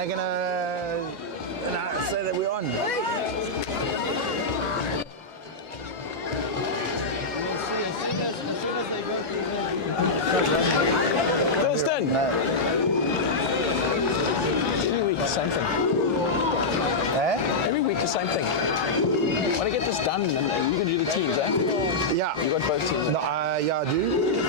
they're gonna say that we're on. Thurston. No. Every week the same thing. Every week the same thing. I want to get this done, and you can do the teams, eh? Yeah. You got both teams. No, yeah, I do.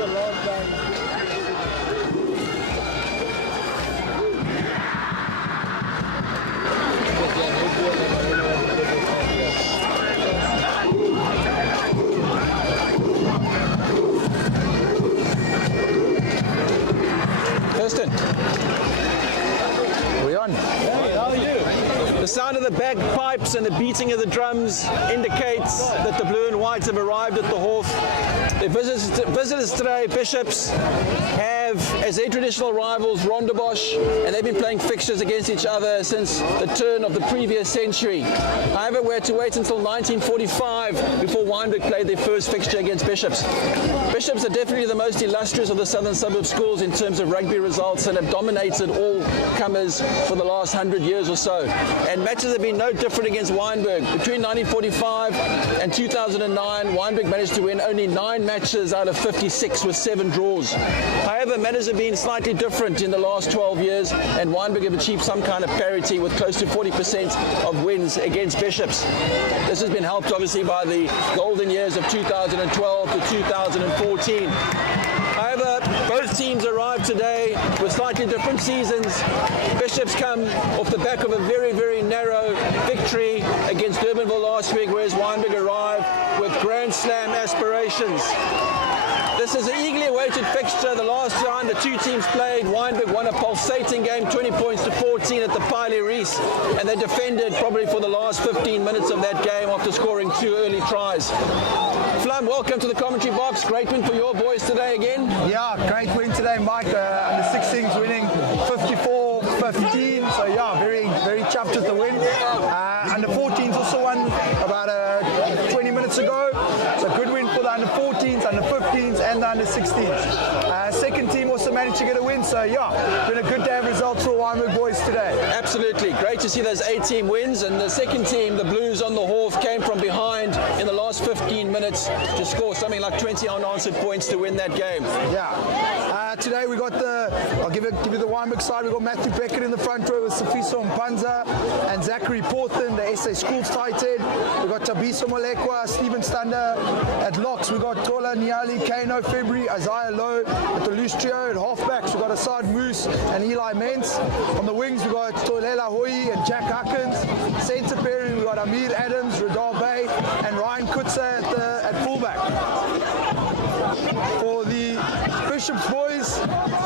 Thurston. We're on. How are you? The sound of the bagpipes and the beating of the drums indicates that the blue and whites have arrived at the Hof. The visitors today, Bishops, have as their traditional rivals Rondebosch, and they've been playing fixtures against each other since the turn of the previous century. However, we had to wait until 1945 before Weinberg played their first fixture against Bishops. Bishops are definitely the most illustrious of the southern suburb schools in terms of rugby results and have dominated all comers for the last 100 years or so. And matches have been no different against Weinberg. Between 1945 and 2009, Weinberg managed to win only 9 matches out of 56 with 7 draws. However, matters have been slightly different in the last 12 years, and Weinberg have achieved some kind of parity with close to 40% of wins against Bishops. This has been helped obviously by the golden years of 2012 to 2014. However, both teams arrived today with slightly different seasons. Bishops come off the back of a very, very narrow victory against Durbanville last week, whereas Weinberg arrived with Grand Slam aspirations. This is an eagerly awaited fixture. The last time the two teams played, Weinberg won a pulsating game, 20 points to 14 at the Piley Reese, and they defended probably for the last 15 minutes of that game after scoring 2 early tries. Flum, welcome to the commentary box. Great win for your boys today again. Yeah, great win today, Mike. Under 16s winning 54-15. So yeah, very, very chuffed with the win. Under 14s also won about 20 minutes ago. So good win for the under 14s, under 15s, and the under 16s. Second team also managed to get a win. So yeah, been a good day of results for Weinberg boys today. Absolutely, great to see those 8-team wins. And the second team, the Blues on the Hof, came from behind in the last 15 minutes to score something like 20 unanswered points to win that game. Yeah. Today we got I'll give you the Weinberg side. We got Matthew Beckett in the front row with Sifiso Mpanza and Zachary Porthen, the SA Schools tight end. We got Tabiso Molekwa, Stephen Stander at locks. We got Tola Niali, Kano February, Isaiah Lowe at the loose trio. At halfbacks we got Assad Moose and Eli Mentz. On the wings we got Tolela Hoyi and Jack Huckins. Centre pairing we got Amir Adams, Radar Bay and Ryan Kutza at fullback. For the Bishops boys,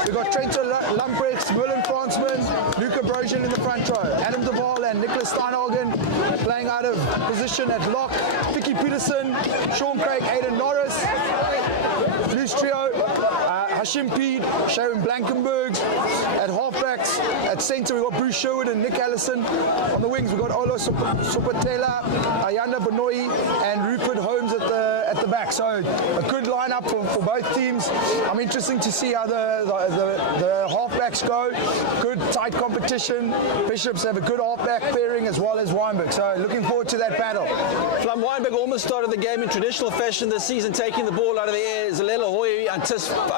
we got Trento Lamprecht, Merlin Fransman, Luca Brosian in the front row, Adam Duval and Nicholas Steinhagen playing out of position at lock, Vicky Peterson, Sean Craig, Aidan Norris, loose trio, Hashim Peed, Sharon Blankenberg at halfbacks. At centre we got Bruce Sherwood and Nick Allison. On the wings we got Olo Sopatela, Ayanda Bonoi and Rupert Holmes at the back. So a good lineup for both teams. I'm interested to see how the halfbacks go. Good tight competition. Bishops have a good halfback pairing as well as Weinberg. So looking forward to that battle. Flum, Weinberg almost started the game in traditional fashion this season, taking the ball out of the air. Zalela Hoyi,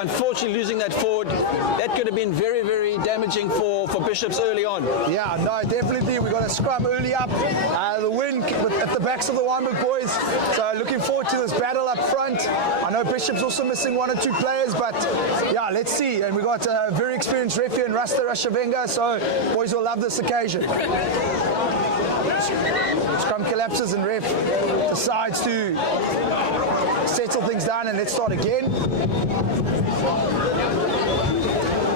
unfortunately losing that forward. That could have been very, very damaging for Bishops early on. Yeah, no, definitely. We got a scrum early up. The win at the backs of the Weinberg boys. So looking forward to this battle up front. I know Bishops also missing 1 or 2 players, but yeah, let's see. And we got a very experienced referee in Rasta Rashavenga, so boys will love this occasion. Scrum collapses and ref decides to settle things down, and let's start again.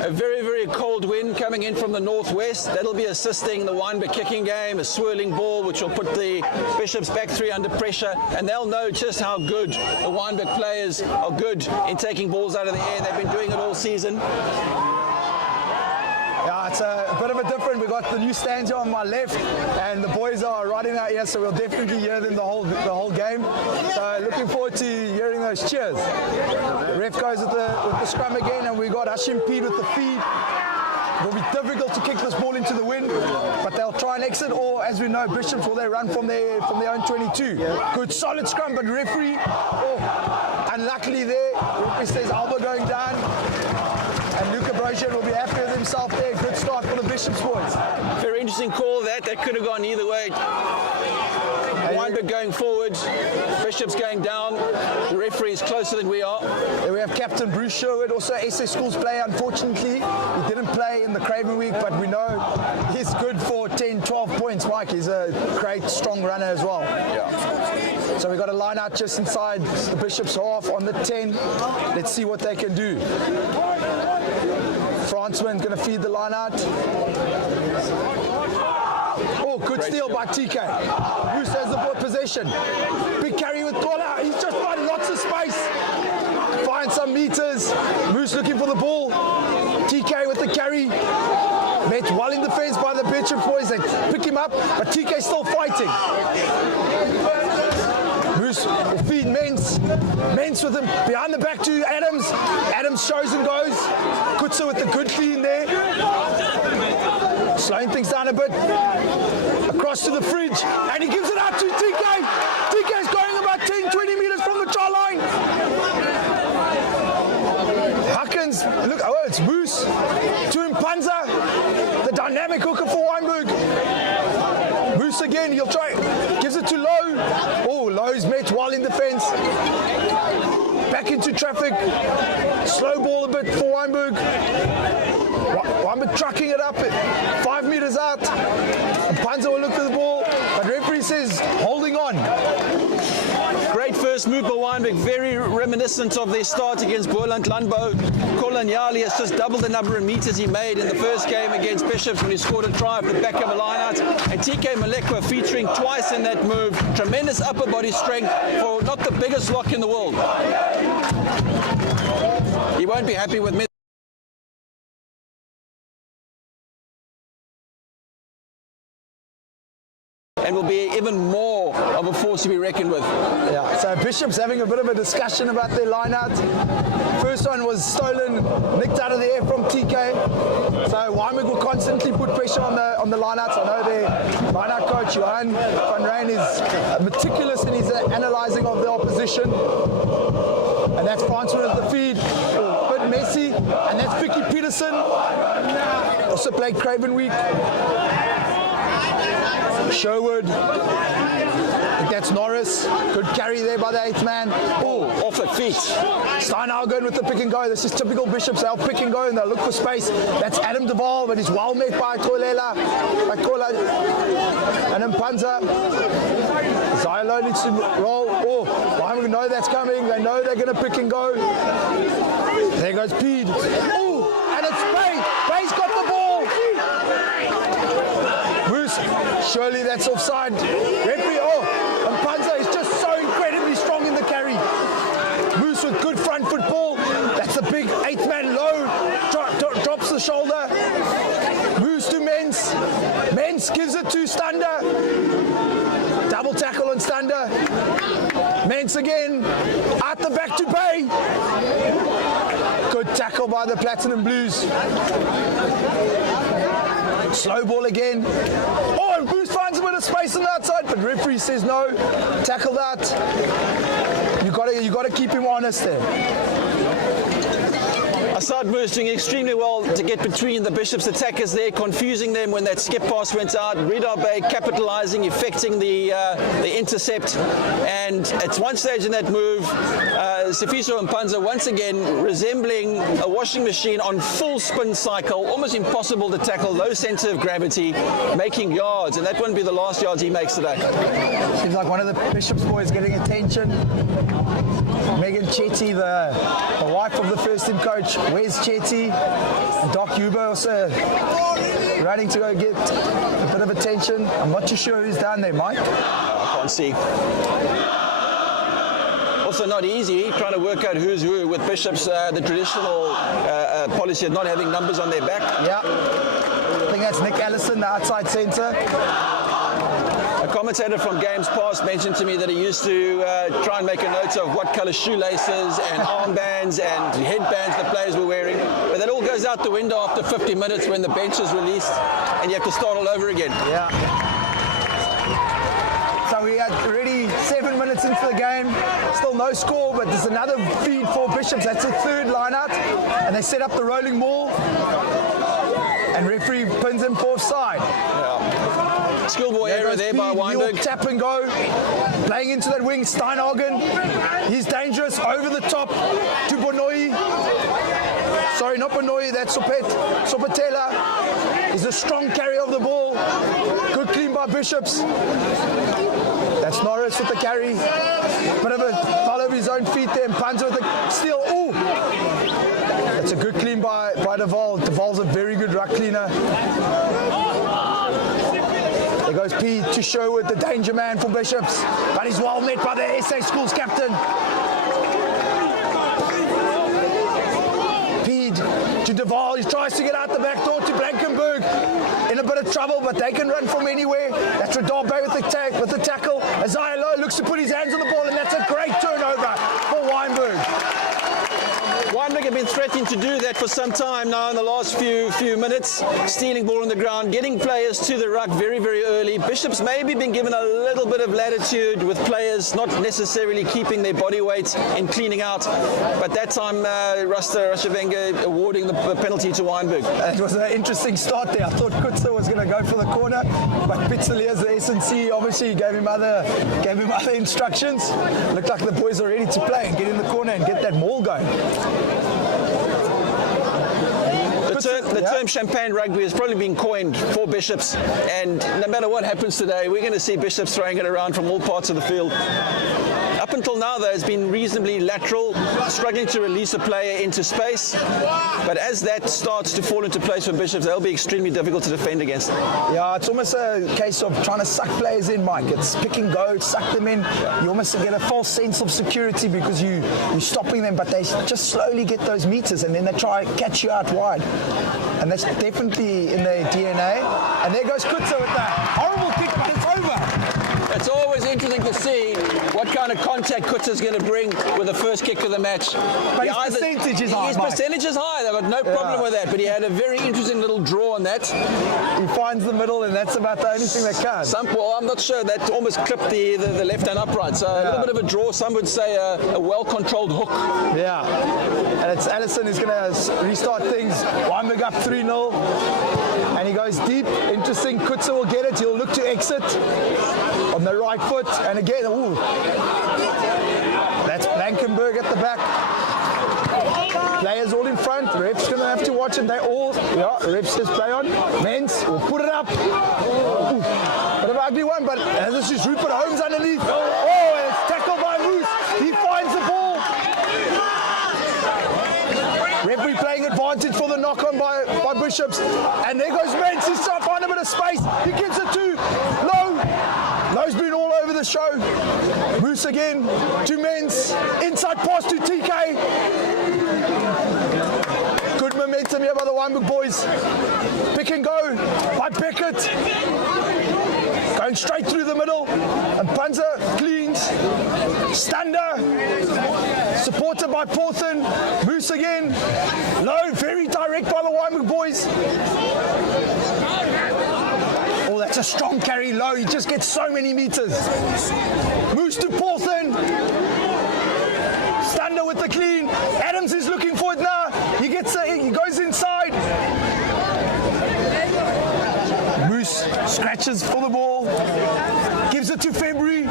A very, very cold wind coming in from the northwest. That'll be assisting the Weinberg kicking game, a swirling ball which will put the Bishops back 3 under pressure, and they'll know just how good the Weinberg players are good in taking balls out of the air. They've been doing it all season. Yeah, it's a bit of a different. We got the new stanza on my left, and the boys are riding out here, so we'll definitely hear them the whole game. So looking forward to hearing those cheers. The ref goes with the scrum again, and we got Hashim Peed with the feed. It'll be difficult to kick this ball into the wind, but they'll try and exit, or as we know, Bishops will they run from their own 22. Good solid scrum, but referee, unluckily there, referee says elbow going down, and Luca Brosian will be happy with himself there. Good start for the Bishops boys. Very interesting call that could have gone either way. Weinberg going forward, Bishops going down, the referee is closer than we are. Then we have Captain Bruce Sherwood, also SA Schools player. Unfortunately, he didn't play in the Craven week, but we know he's good for 10, 12 points, Mike. He's a great, strong runner as well. Yeah. So we've got a line out just inside the Bishops half on the 10. Let's see what they can do. Franceman's going to feed the line out. Oh, good steal by TK. Bruce has the ball possession. Big carry with Tola. He's just got lots of space. Finds some meters. Moose looking for the ball. TK with the carry. Met well in defense by the Bishops boys. They pick him up, but TK's still fighting. Moose will feed Mens. Mens with him behind the back to Adams. Adams shows and goes. Kutsa with the good feed there. Slowing things down a bit. Across to the fridge. And he gives it out to TK. TK's going about 10, 20 meters from the try line. Huckins, look, oh, it's Moose. To Mpanza. The dynamic hooker for Weinberg. Moose again, he'll try. Gives it to Lowe. Oh, Lowe's met well in defense. Back into traffic. Slow ball a bit for Weinberg. Weinberg trucking it up 5 meters out. Mpanza will look for the ball, but referee says holding on. Great first move by Weinberg, very reminiscent of their start against Boland Landbou. Colin Yali has just doubled the number of meters he made in the first game against Bishops when he scored a try off the back of a line-out. And TK Malekwa featuring twice in that move. Tremendous upper body strength for not the biggest lock in the world. He won't be happy with me. And will be even more of a force to be reckoned with. Yeah, so Bishop's having a bit of a discussion about their line-out. First one was stolen, nicked out of the air from TK. So Weinberg will constantly put pressure on the line-outs. I know their line-out coach, Johan van Rijn, is meticulous in his analysing of the opposition. And that's Francois at the feed. A bit messy. And that's Vicky Peterson. Also played Craven week. Sherwood, I think that's Norris. Good carry there by the 8th man. Oh, off the feet. Steinhaugen with the pick and go. This is typical Bishops. They'll pick and go and they'll look for space. That's Adam Duval, but he's well met by Toilela, and Mpanza. Zylo needs to roll. Oh, Weinberg know that's coming. They know they're going to pick and go. There goes Pede. Oh, and it's Bay. Bay's got the ball. Surely that's offside. Referee, Mpanza is just so incredibly strong in the carry. Moose with good front foot ball. That's a big 8th man low. Drops the shoulder. Moose to Mens. Mens gives it to Stander. Double tackle on Stander. Mens again. Out the back to Bay. Good tackle by the Platinum Blues. Slow ball again. Oh, and Bruce finds a bit of space on the outside, but referee says no. Tackle that. You got to keep him honest there. Assad Moose doing extremely well to get between the Bishops attackers there, confusing them when that skip pass went out. Redar Bay capitalizing, effecting the intercept. And at one stage in that move, Sifiso Mpanza once again resembling a washing machine on full spin cycle, almost impossible to tackle, low center of gravity, making yards. And that won't be the last yards he makes today. Seems like one of the Bishops boys getting attention. Megan Chetty, the wife of the first team coach, Wes Chetty, Doc Huber also running to go get a bit of attention. I'm not too sure who's down there, Mike. I can't see. Also not easy trying to work out who's who with Bishops, the traditional policy of not having numbers on their back. Yeah, I think that's Nick Allison, the outside centre. A commentator from games past mentioned to me that he used to try and make a note of what colour shoelaces and armbands and headbands the players were wearing. But that all goes out the window after 50 minutes when the bench is released and you have to start all over again. Yeah. So we had already 7 minutes into the game, still no score, but there's another feed for Bishops. That's the third line out, and they set up the rolling maul, and referee pins him for offside. Yeah. Schoolboy error there by Weinberg. Tap and go, playing into that wing, Steinhagen. He's dangerous, over the top to Bonoi. Sorry, not Bonoi, that's Sopatela. He's a strong carry of the ball. Good clean by Bishops. That's Moras with the carry. Bit of a follow of his own feet there, and Panzer with the steal. Ooh! That's a good clean by Deval. Deval's a very good ruck cleaner. There goes P to show with the danger man for Bishops. But he's well met by the SA Schools captain. To Deval, he tries to get out the back door to Blankenberg, in a bit of trouble, but they can run from anywhere. That's Radar Bay with the tackle. Isaiah Lowe looks to put his hands on the ball, and that's a great turnover for Weinberg. Weinberg have been threatening to do that for some time now in the last few minutes, stealing ball on the ground, getting players to the ruck very, very early. Bishops maybe been given a little bit of latitude with players not necessarily keeping their body weight and cleaning out, but that time Rashavenga awarding the penalty to Weinberg. It was an interesting start there. I thought Kutzer was going to go for the corner, but Pitzeliers, the SNC, obviously gave him other instructions. Looked like the boys are ready to play and get in the corner and get that maul going. The term champagne rugby has probably been coined for Bishops, and no matter what happens today, we're going to see Bishops throwing it around from all parts of the field. Up until now, though, it's been reasonably lateral, struggling to release a player into space. But as that starts to fall into place for Bishops, they'll be extremely difficult to defend against. Yeah, it's almost a case of trying to suck players in, Mike. It's pick and go, suck them in. You almost get a false sense of security because you're stopping them, but they just slowly get those meters, and then they try to catch you out wide. And that's definitely in their DNA. And there goes Kutzer with that horrible kick, but it's over. It's always interesting to see what kind of contact Kutzer's going to bring with the first kick of the match. But his percentage is high. His percentage is high. They've got no problem with that. But he had a very interesting little draw on that. He finds the middle, and that's about the only thing that can. Well, I'm not sure. That almost clipped the left hand upright. So a little bit of a draw. Some would say a well-controlled hook. Yeah. And it's Allison who's going to restart things. Weinberg up 3-0. And he goes deep. Interesting. Kutzer will get it. He'll look to exit on the right foot. And again, ooh. That's Blankenberg at the back. Players all in front. Refs going to have to watch, and they all, refs just play on. Mens will put it up. Ooh. Bit of an ugly one, but this is Rupert Holmes underneath. Oh, and it's tackled by Moose. He finds the ball. Referee playing advantage for the knock-on by Bishops. And there goes Mens. He's trying to find a bit of space. He gives it to Lowe. Lowe's been all over the show. Moose again. 2 Mens. Inside pass to TK. Good momentum here by the Weinberg boys. Pick and go by Beckett. Going straight through the middle. And Panzer cleans. Stander. Supported by Porthen. Moose again. Low, very direct by the Weinberg boys. Oh, that's a strong carry, Low. He just gets so many meters. Moose to Porthen. Stander with the clean. Adams is looking for it now. He goes inside. Moose scratches for the ball. Gives it to February.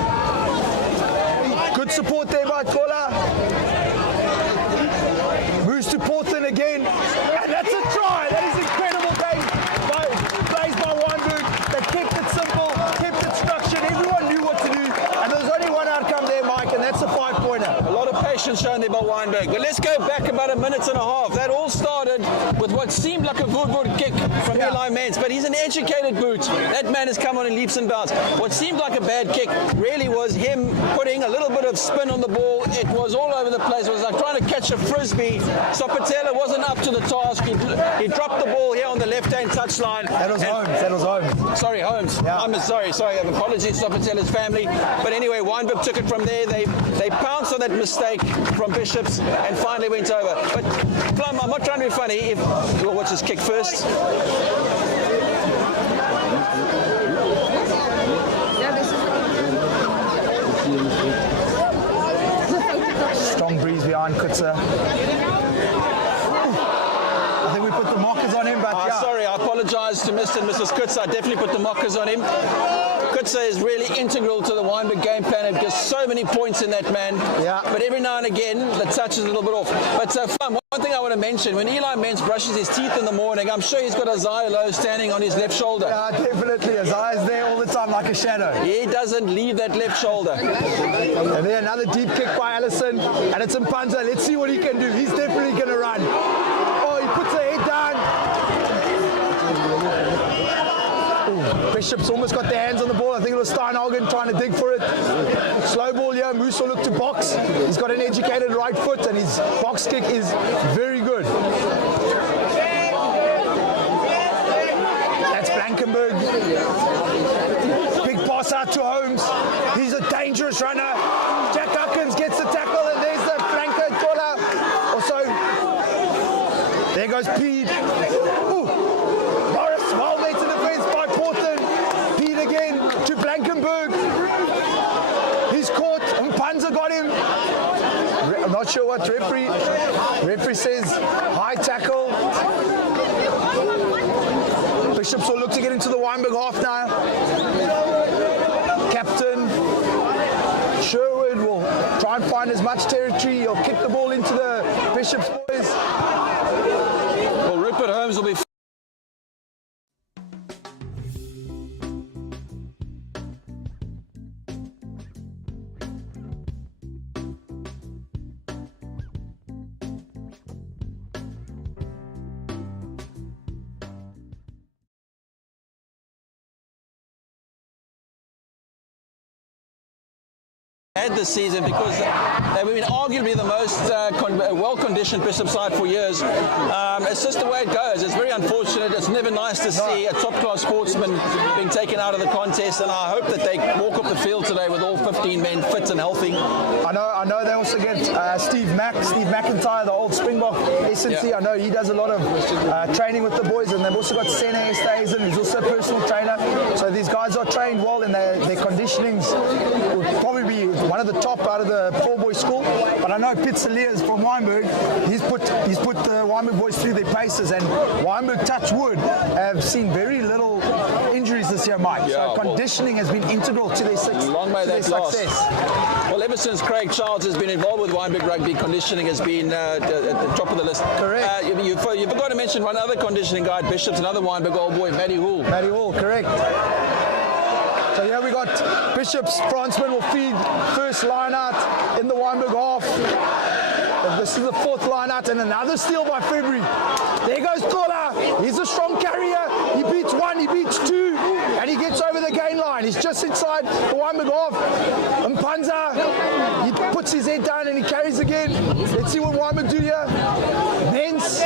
Good support there by Kola. Moves to Porthen again. And that's a try. That is incredible plays by Weinberg. They kept it simple, kept it structured. Everyone knew what to do. And there's only one outcome there, Mike, and that's a 5-pointer. A lot of patience aggression shown there by Weinberg. But let's go back about a minute and a half. That all started with what seemed like a good kick from Eli Mens, but he's an educated boot. That man has come on in leaps and bounds. What seemed like a bad kick really was him putting a little bit of spin on the ball. It was all over the place. It was like trying to catch a frisbee. Supera wasn't up to the task. He dropped the ball here on the left-hand touchline. That was Holmes. Sorry, Holmes. Yeah. I'm sorry. Apologies to Supera's family. But anyway, Weinberg took it from there. They pounced on that mistake from Bishops and finally went over. But Plum, I'm not trying to be funny. We'll watch this kick first. Strong breeze behind Kutsa. I think we put the mockers on him, but Sorry, I apologize to Mr. and Mrs. Kutsa. I definitely put the mockers on him. Kutsa is really integral to the Weinberg game plan. It gives so many points in that man. Yeah. But every now and again, the touch is a little bit off. But one thing I want to mention, when Eli Mens brushes his teeth in the morning, I'm sure he's got Isaiah Lowe standing on his left shoulder. Yeah, definitely. Isaiah's there all the time like a shadow. He doesn't leave that left shoulder. And then another deep kick by Allison, and it's Mpanza. Let's see what he can do. He's definitely going to run. Oh, he puts the head down. Ooh, Bishop's almost got their hands on the ball. I think it was Steinhagen trying to dig for it. Slow ball here. Moose will look to box. He's got an educated right foot, and his box kick is very good. That's Blankenberg. Big pass out to Holmes. He's a dangerous runner. Jack Huckins gets the tackle, and there's the flanker Tola. Also, there goes Pede. Ooh. Moras, well made to defense by Portland. Pede again to Blankenberg. He's caught. Mpanza got him. I'm not sure what referee says. High tackle. Bishops will look to get into the Weinberg half now. Captain Sherwood will try and find as much territory. He'll kick the ball into the Bishops boys. Well, Rupert Holmes will be... had this season because they've been arguably the most well-conditioned Bishop side for years. It's just the way it goes. It's very unfortunate. It's never nice to see a top-class sportsman being taken out of the contest, and I hope that they walk up the field today with all 15 men fit and healthy. I know they also get Steve McIntyre, the old Springbok SNC. Yeah. I know he does a lot of training with the boys, and they've also got Sena Esthazen, who's also a personal trainer. So these guys are trained well, and their conditionings will probably be one of the top out of the four-boy school. But I know Pizzaliers from Weinberg, he's put the Weinberg boys through their paces, and Weinberg, touch wood, have seen very little injuries this year, Mike. Yeah, so conditioning has been integral to their success. Long may that last. Well, ever since Craig Charles has been involved with Weinberg Rugby, conditioning has been at the top of the list. Correct. You forgot to mention one other conditioning guy at Bishops, another Weinberg old boy, Matty Hall. Matty Hall, correct. So here we got Bishops. Fransman will feed first line out in the Weinberg half. This is the fourth line out, and another steal by February. There goes Tola. He's a strong carrier. He beats one, he beats two, and he gets over the gain line. He's just inside the Weinberg half. Mpanza, he puts his head down and he carries again. Let's see what Weinberg do here. Mens,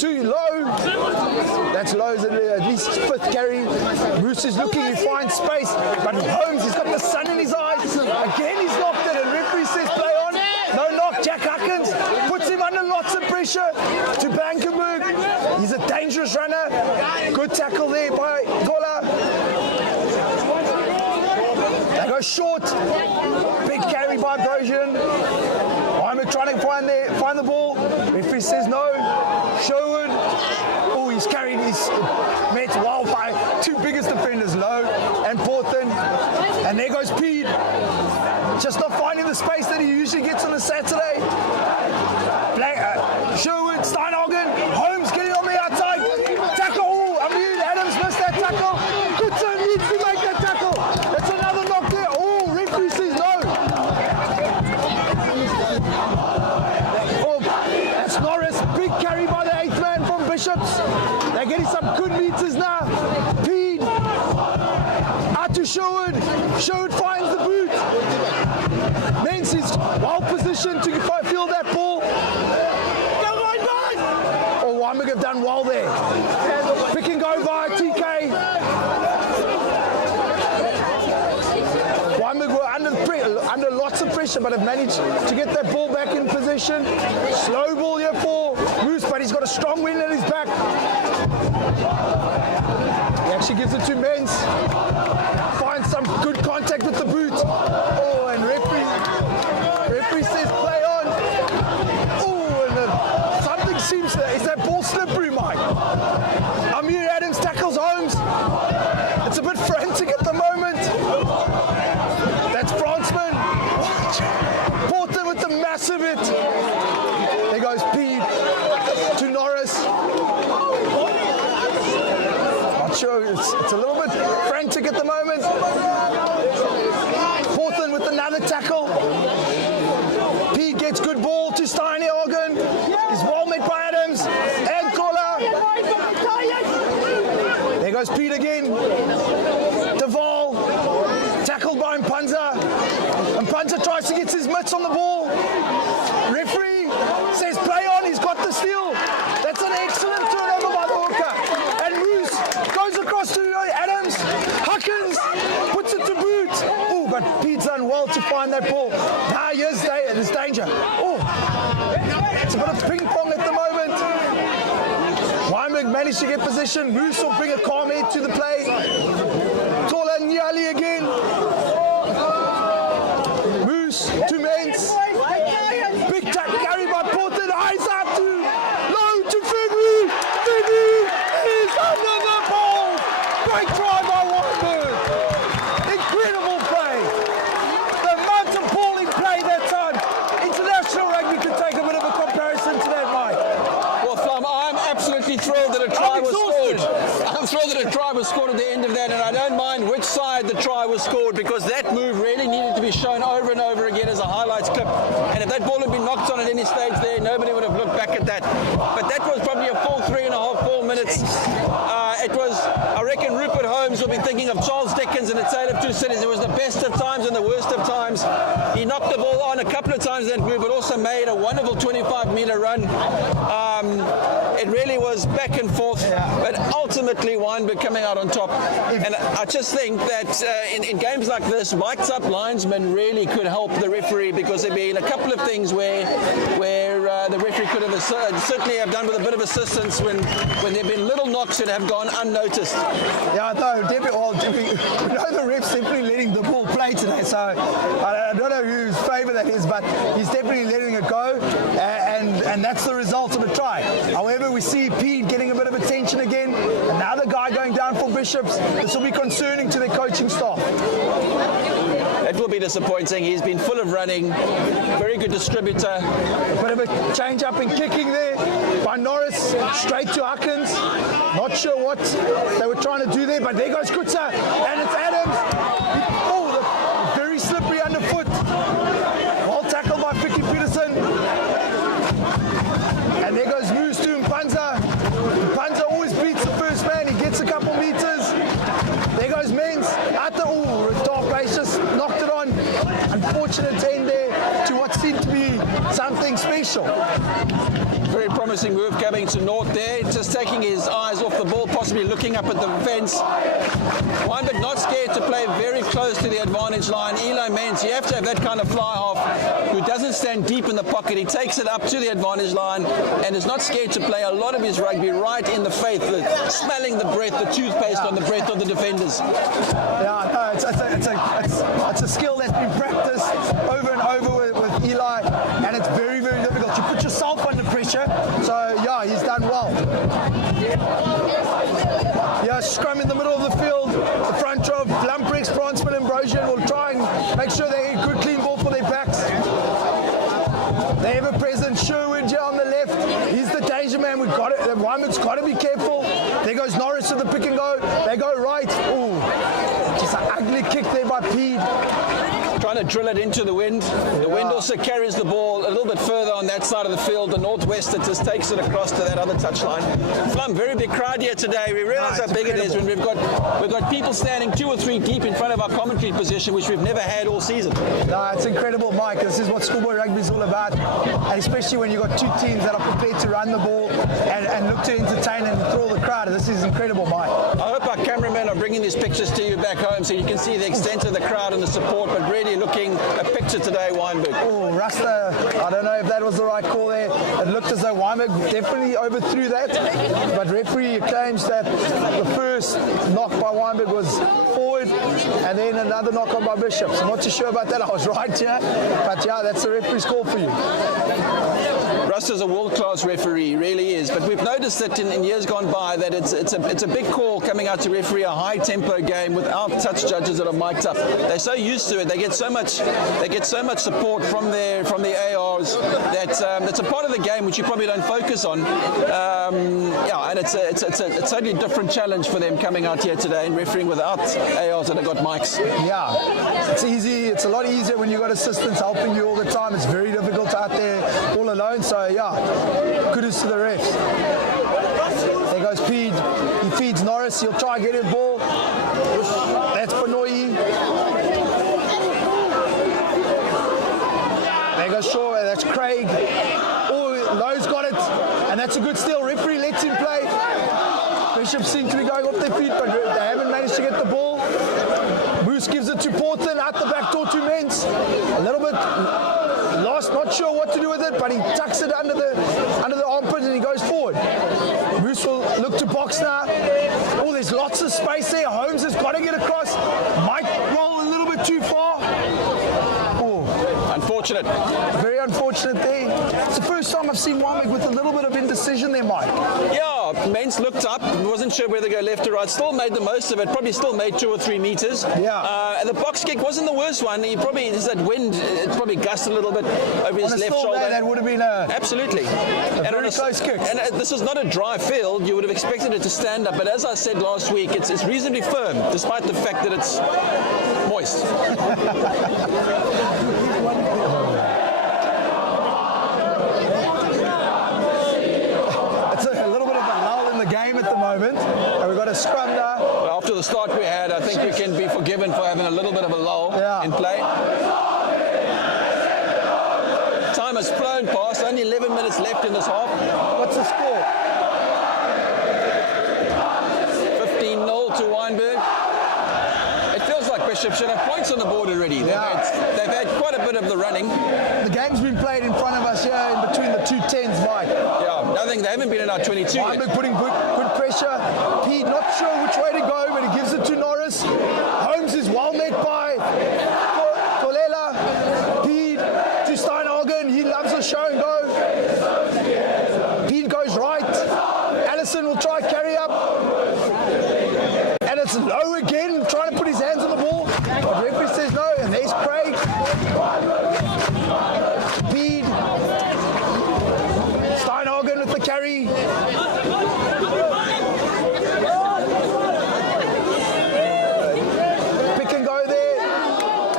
too low. That's Lowe's at least fifth carry. Moose is looking, he finds space, but Holmes, he's got the sun in his eyes. Again, he's knocked it, and referee says play on. No knock. Jack Huckins puts him under lots of pressure to Blankenberg. He's a dangerous runner. Good tackle there by Tola. They go short. Big carry by Brosian. Weinberg trying to find the ball. Referee says no. Sherwood. Oh, he's carried his met well by two biggest defenders, Lowe and Portland. And there goes Pede. Just not finding the space that he usually gets on a Saturday. Sherwood, Steinhagen, Holmes getting on the outside. Tackle. Oh, Adams missed that tackle. Goodson needs to make that tackle. That's another knock there. Oh, referee says no. Sherwood. Sherwood finds the boot. Mens is well positioned to field that ball. Go Weinberg! Oh, Weinberg have done well there. Pick and go via TK. Weinberg were under lots of pressure, but have managed to get that ball back in position. Slow ball here for Moose, but he's got a strong wind at his back. He actually gives it to Mens. Finds some good contact with the boot. Oh, and referee says play on. Oh, and something seems to, is that ball slippery, Mike? Amir Adams tackles Holmes. It's a bit frantic at the moment. That's Fransman. Porter with the massive hit. There goes Pete to Norris. Not sure, it's a little bit frantic at the moment. Portland with another tackle. Pete gets good ball to Steinhagen. He's well met by Adams. And Kola. There goes Pete again. Duval. Tackled by Mpanza. Mpanza tries to get his mitts on the ball. Referee says play on. He's got the steal. That's an excellent turnover by the hooker. And Moose goes across to Adams. Huckins puts it to boot. Oh, but Pete's done well to find that ball. Now here's there's danger. Oh, it's a bit of ping pong at the moment. Weinberg managed to get position. Moose will bring a calm head to the play. Tola Nyali again. Moose to Mens. Big tack carried by Porter. Eyes out to low to Fidley. Fidley is under the ball. Great try by Weinberg. Incredible play. The amount of ball in play that time. International rugby could take a bit of a comparison to that, Mike. Well, Flum, I'm absolutely thrilled that a try was scored. I'm thrilled that a try was scored at the end of that, and I don't mind which side the try was scored because that move really needed to be shown over and over again as a highlights clip. And if that ball had been knocked on at any stage there, nobody would have looked back at that. But that was probably a full 3.5, 4 minutes. It was, I reckon Rupert Holmes will be thinking of Charles Dickens and A Tale of Two Cities. It was the best of times and the worst of times. He knocked the ball on a couple of times that move, but also made a wonderful 25-meter run. It really was back and forth, but ultimately Weinberg coming out on top. And I just think that in games like this, mic'd up linesmen really could help the referee because there'd been a couple of things where the referee could have certainly have done with a bit of assistance when there've been little knocks that have gone unnoticed. Yeah, no, definitely. Well, we know the ref's definitely letting the ball play today, so I don't know whose favour that is, but he's definitely letting it go, and that's the result of a try. However, we see Pete getting a bit of attention again. Another guy going down for Bishops. This will be concerning to their coaching staff. It will be disappointing. He's been full of running, very good distributor. A bit of a change up in kicking there by Norris, straight to Huckins. Not sure what they were trying to do there, but there goes Kutsa, and it's Adams. Oh, very slippery underfoot. Well tackled by Vicky Peterson. And there goes Moose to Mpanza. Mpanza always beats the first man. He gets a couple meters. There goes Mens. Dark base just knocked it on. Unfortunate end there to what seemed to be something special. Very promising move coming to North there, just taking his eyes off the ball, possibly looking up at the fence. Weinberg not scared to play very close to the advantage line. Eli Mens, you have to have that kind of fly half who doesn't stand deep in the pocket. He takes it up to the advantage line and is not scared to play a lot of his rugby right in the face, smelling the breath, the toothpaste on the breath of the defenders. Yeah, no, it's a skill that's been practiced over and over with Eli, and it's very, very difficult. You put yourself under pressure, so yeah, he's done well. Yeah, scrum in the middle of the field, the front row of Lamprecht, Fransman and Brosian will try and make sure they get a good clean ball for their backs. They have a present Sherwood here on the left. He's the danger man. We've got it. Weinberg's got to be careful. There goes Norris to the pick and go. They go right. Ooh. Just an ugly kick there by Pete. Trying to drill it into the wind. The wind also carries the ball a little bit further on that side of the field. The northwest, it just takes it across to that other touchline. Flum, very big crowd here today. We realise how big it is when we've got people standing 2 or 3 deep in front of our commentary position, which we've never had all season. No, it's incredible, Mike. This is what schoolboy rugby is all about, and especially when you've got 2 teams that are prepared to run the ball and look to entertain and thrill the crowd. This is incredible, Mike. I hope our cameramen are bringing these pictures to you back home so you can see the extent of the crowd and the support, but really looking a picture today, Weinberg. Oh, Rasta, I don't know if that was the right call there. It looked as though Weinberg definitely overthrew that, but referee claims that the first knock by Weinberg was forward and then another knock on by Bishops. I'm not too sure about that. I was right here, but yeah, that's the referee's call for you. Russ is a world-class referee, really is. But we've noticed that in years gone by that it's a big call coming out to referee a high-tempo game without touch judges that are mic'd up. They're so used to it. They get so much support from the ARs that it's a part of the game which you probably don't focus on. And it's a totally different challenge for them coming out here today and refereeing without ARs that have got mics. Yeah, it's easy. It's a lot easier when you've got assistants helping you all the time. It's very difficult out there all alone. So yeah, kudos to the refs. There goes Pete. He feeds Norris. He'll try and get his ball. That's Benoyi. There goes Shaw. That's Craig. Oh, Lowe's got it. And that's a good steal. Referee lets him play. Bishops seem to be going off their feet, but they haven't managed to get the ball. Moose gives it to Portland out the back door to Mens. A little bit lost, not sure what to do with it, but he tucks it under the armpit and he goes forward. Moose will look to box now. Oh, there's lots of space there. Holmes has got to get across. Might roll a little bit too far. Oh, unfortunate. Very unfortunate there. It's the first time I've seen Weinberg with a little bit of indecision there, Mike. Yeah, Mens looked up, wasn't sure whether to go left or right, still made the most of it, probably still made 2 or 3 meters. Yeah. And the box kick wasn't the worst one. He probably, there's that wind, it probably gusted a little bit over his left shoulder. That would have been absolutely. A very close kick. And this is not a dry field. You would have expected it to stand up, but as I said last week, it's reasonably firm, despite the fact that it's moist. Game at the moment, and we've got a scrum now. Well, after the start we had, I think we can be forgiven for having a little bit of a lull in play. Time has flown past, only 11 minutes left in this half. What's the score? 15-0 to Weinberg. It feels like Bishop should have points on the board already. They've had quite a bit of the running. The game's been played in front of us here in between the 2 10s, Mike. Yeah, nothing. They haven't been in our 22 Weinberg putting good pressure. Pete not sure which way to go, but he gives it to Norris. Holmes is well met by Tolela. Pete to Steinhagen. He loves a show and go. Pete goes right. Allison will try carry up. And it's Low again, trying to put his hands on the ball. But referee says no, and there's Craig. Pete. Steinhagen with the carry. Pick and go there.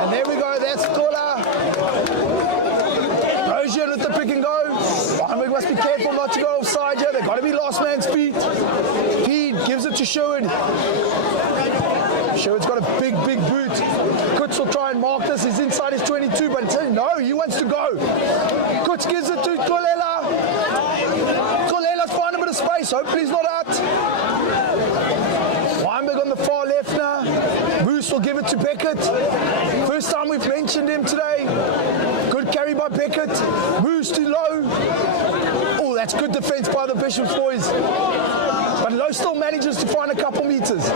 And there we go, that's Kola. Rosian with the pick and go. Weinberg must be careful not to go offside here. They've got to be last man's feet. Pete gives it to Sherwood. Sherwood's got a big boot. Kutz will try and mark this. He's inside his 22, but no, he wants to go. Kutz gives it to Kolela. Kolela's found a bit of space. Hopefully he's not out. Weinberg on the far left now. Moose will give it to Beckett. First time we've mentioned him today. Good carry by Beckett. Moose too low. Oh, that's good defense by the Bishops boys. But Lowe still manages to find a couple meters.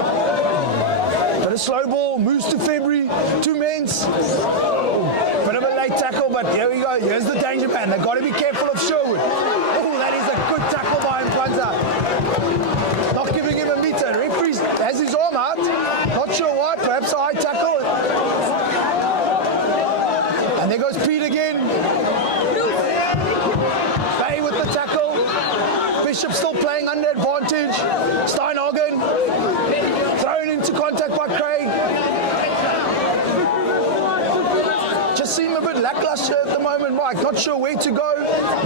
But a slow ball, moves to February, 2 Mens. Bit of a late tackle, but here we go. Here's the danger man. They've got to be careful of Sherwood. Oh, that is a good tackle by Mpanza. Not giving him a meter. Referee has his arm out. Not sure why. Perhaps a high tackle. And there goes Pete again. Bay with the tackle. Bishop still playing under advantage. Steinhagen thrown into contact by Craig. like not sure where to go.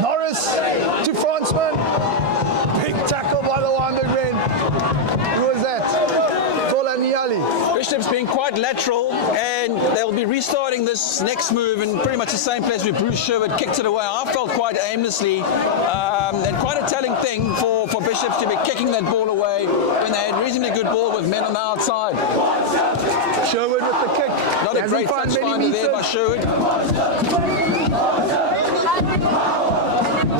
Moras to Fransman. Big tackle by the Weinberg men. Who was that? Bishop's being quite lateral, and they'll be restarting this next move in pretty much the same place where Bruce Sherwood kicked it away. I felt quite aimlessly, and quite a telling thing for Bishops to be kicking that ball away when they had reasonably good ball with men on the outside. Sherwood with the kick. Not a great touch finder there by Sherwood.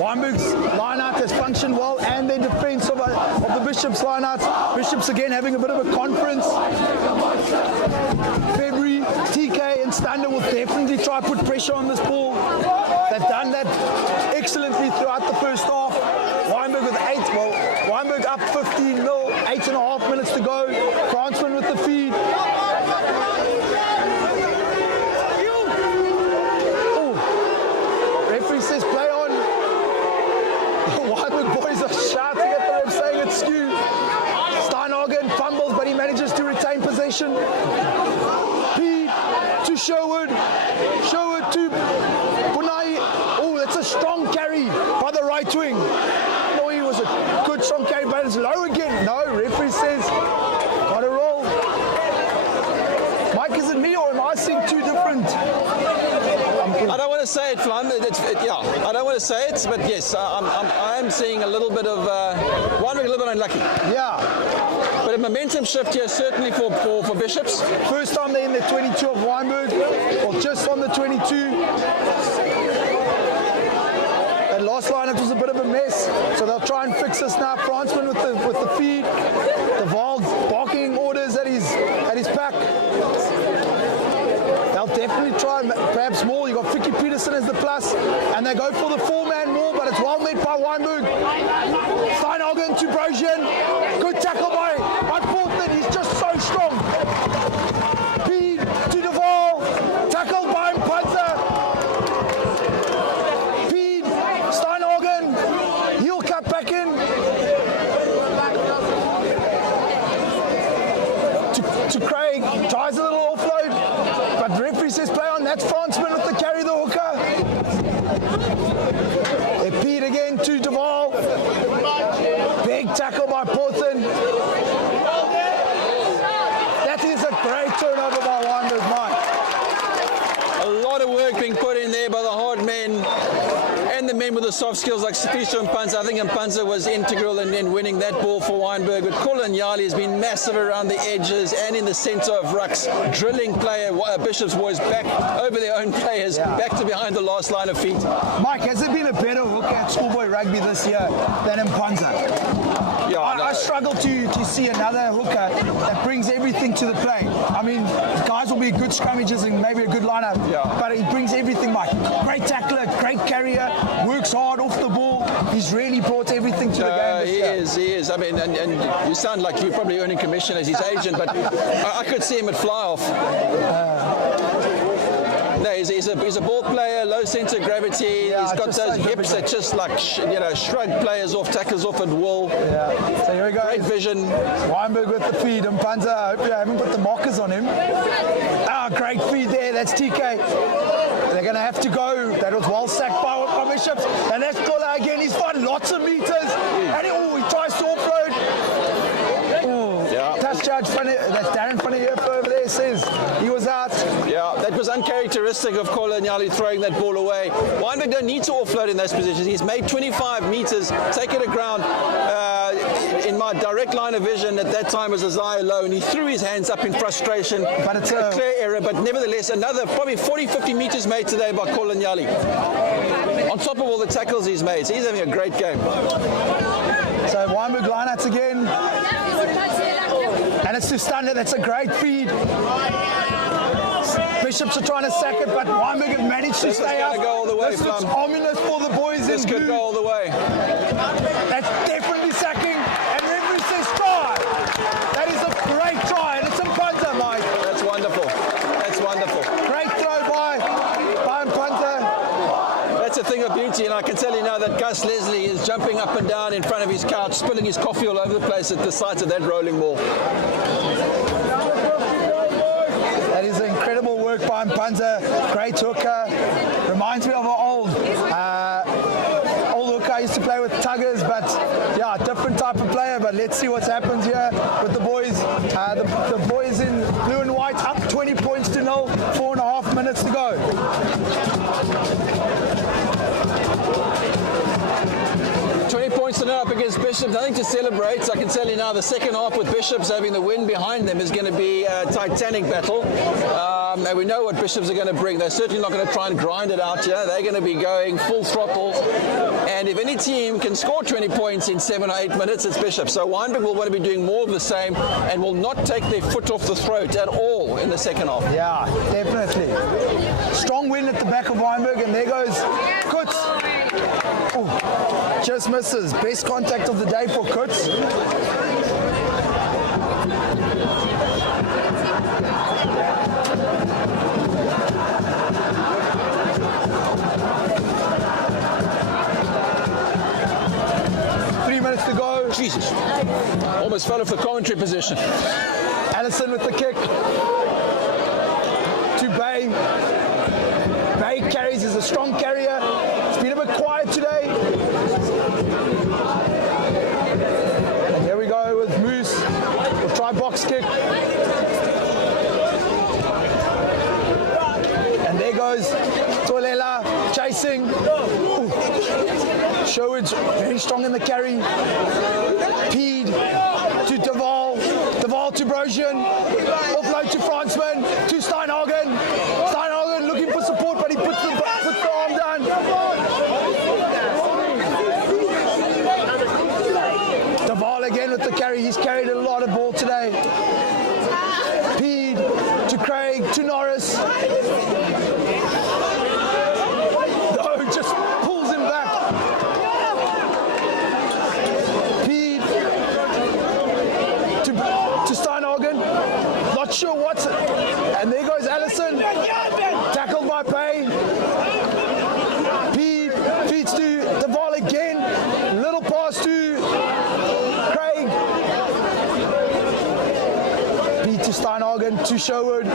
Weinberg's line-out has functioned well, and their defence of the Bishops line-out. Bishops again having a bit of a conference. February, TK and Stander will definitely try to put pressure on this ball. They've done that excellently throughout the first half. Weinberg with 8, well, Weinberg up 15-0, 8.5 minutes to go. Fransman with the feed. Referee says play on. The Weinberg boys are shouting at them saying it's skew. Steinhagen fumbles, but he manages to retain possession. P to Sherwood. Sherwood to Bunai. Oh, that's a strong carry by the right wing. No, he was a good strong carry, but it's low again. No, referee says got to roll. Mike, is it me or am I seeing two different? I don't want to say it, Flam. Yeah, I don't want to say it, but yes, I am seeing a little bit of one a little bit unlucky. Yeah. But a momentum shift here, certainly for Bishops. First time they're in the 22 of Weinberg, or just on the 22. That last line, it was a bit of a mess, so they'll try and fix this now. Fransman with the feed. The Val barking orders at his pack. They'll definitely try perhaps more. You've got Vicky Peterson as the plus, and they go for the 4-man wall, but it's well met by Weinberg. Steinhagen to Brosian. Good tackle by Portland. He's just so strong. Feed to Duval. Tackled by Mpanza. Feed. Steinhagen. Heel cut back in. To Craig. Tries a little offload. But referee says play on. That's Fransman with the carry the hooker. They Pete again to Duval. Big tackle by Portland. That is a great turnover by Weinberg, Mike. A lot of work being put in there by the hard men and the men with the soft skills like Safisha Mpanza. I think Mpanza was integral in winning that ball for Weinberg. But Colin Yali has been massive around the edges and in the centre of rucks, drilling player Bishop's boys back over their own players, back to behind the last line of feet. Mike, has there been a better hooker at schoolboy rugby this year than Mpanza? Yeah, I struggle to see another hooker that brings everything to the play. I mean, guys will be good scrummages and maybe a good lineup, but he brings everything, Mike. Great tackler, great carrier, works hard off the ball. He's really brought everything to the game this year. He is. I mean, and you sound like you're probably earning commission as his agent, but I could see him at fly-off. No, he's a ball player, low centre of gravity. He's got those hips that just like shrug players off, tackles off at will. Yeah. So here we go. Great vision. Weinberg with the feed. Mpanza, I hope you haven't put the markers on him. Great feed there. That's TK. They're going to have to go. That was well sacked by Bishops. And that's Kola again. He's fought lots of meters. And he tries to offload. Touch judge, that's Darren Funny-Earth over there, says he was out. Yeah, that was uncharacteristic of Kola Nyali throwing that ball away. Weinberg don't need to offload in those positions. He's made 25 meters, taken a ground. In my direct line of vision at that time was Isaiah Lowe, and he threw his hands up in frustration. But it's a clear error, but nevertheless, another probably 40-50 meters made today by Kola Nyali. On top of all the tackles he's made, so he's having a great game. So Weinberg lineouts again. And it's to Stander. That's a great feed. Bishops are trying to sack it, but Weinberg have managed to stay up. This is going to go all the way. This looks ominous for the boys in blue. This could go all the way. That's definitely sacking. And referee says try. That is a great try. And it's Mpanza, Mike. That's wonderful. That's wonderful. Great throw by Mpanza. That's a thing of beauty, and I can tell you now that Gus Leslie is jumping up and down in front of his couch, spilling his coffee all over the place at the sight of that rolling ball. That is incredible work by Panzer, great hooker. Reminds me of an old hooker I used to play with Tuggers, but yeah, different type of player. But let's see what happens here with the boys. The boys in blue and white up 20 points to 0, 4.5 minutes to go. 20 points to 0 up against Bishops. Nothing to celebrate. So I can tell you now, the second half with Bishops having the win behind them is going to be a titanic battle. And we know what Bishops are going to bring. They're certainly not going to try and grind it out here. They're going to be going full throttle. And if any team can score 20 points in 7 or 8 minutes, it's Bishops. So Weinberg will want to be doing more of the same and will not take their foot off the throat at all in the second half. Yeah, definitely. Strong win at the back of Weinberg, and there goes Kutz. Ooh, just misses. Best contact of the day for Kutz. To go. Jesus. Almost fell off the commentary position. Allison with the kick. To Bay. Bay carries, is a strong carrier. It's been a bit quiet today. And here we go with Moose. We'll try box kick. And there goes Tolela chasing. Ooh. Sherwood's very strong in the carry. Peed to Deval. Deval to Brosian. Offload to Fransman. To Steinhagen. Steinhagen looking for support, but he puts the arm down. Deval again with the carry. He's carried a lot of ball today. Peed to Craig. To Norris. Sure what's it. And there goes Allison. Tackled by Pay. Pete feeds to Deval again. Little pass to Craig. Pete to Steinhagen to Sherwood.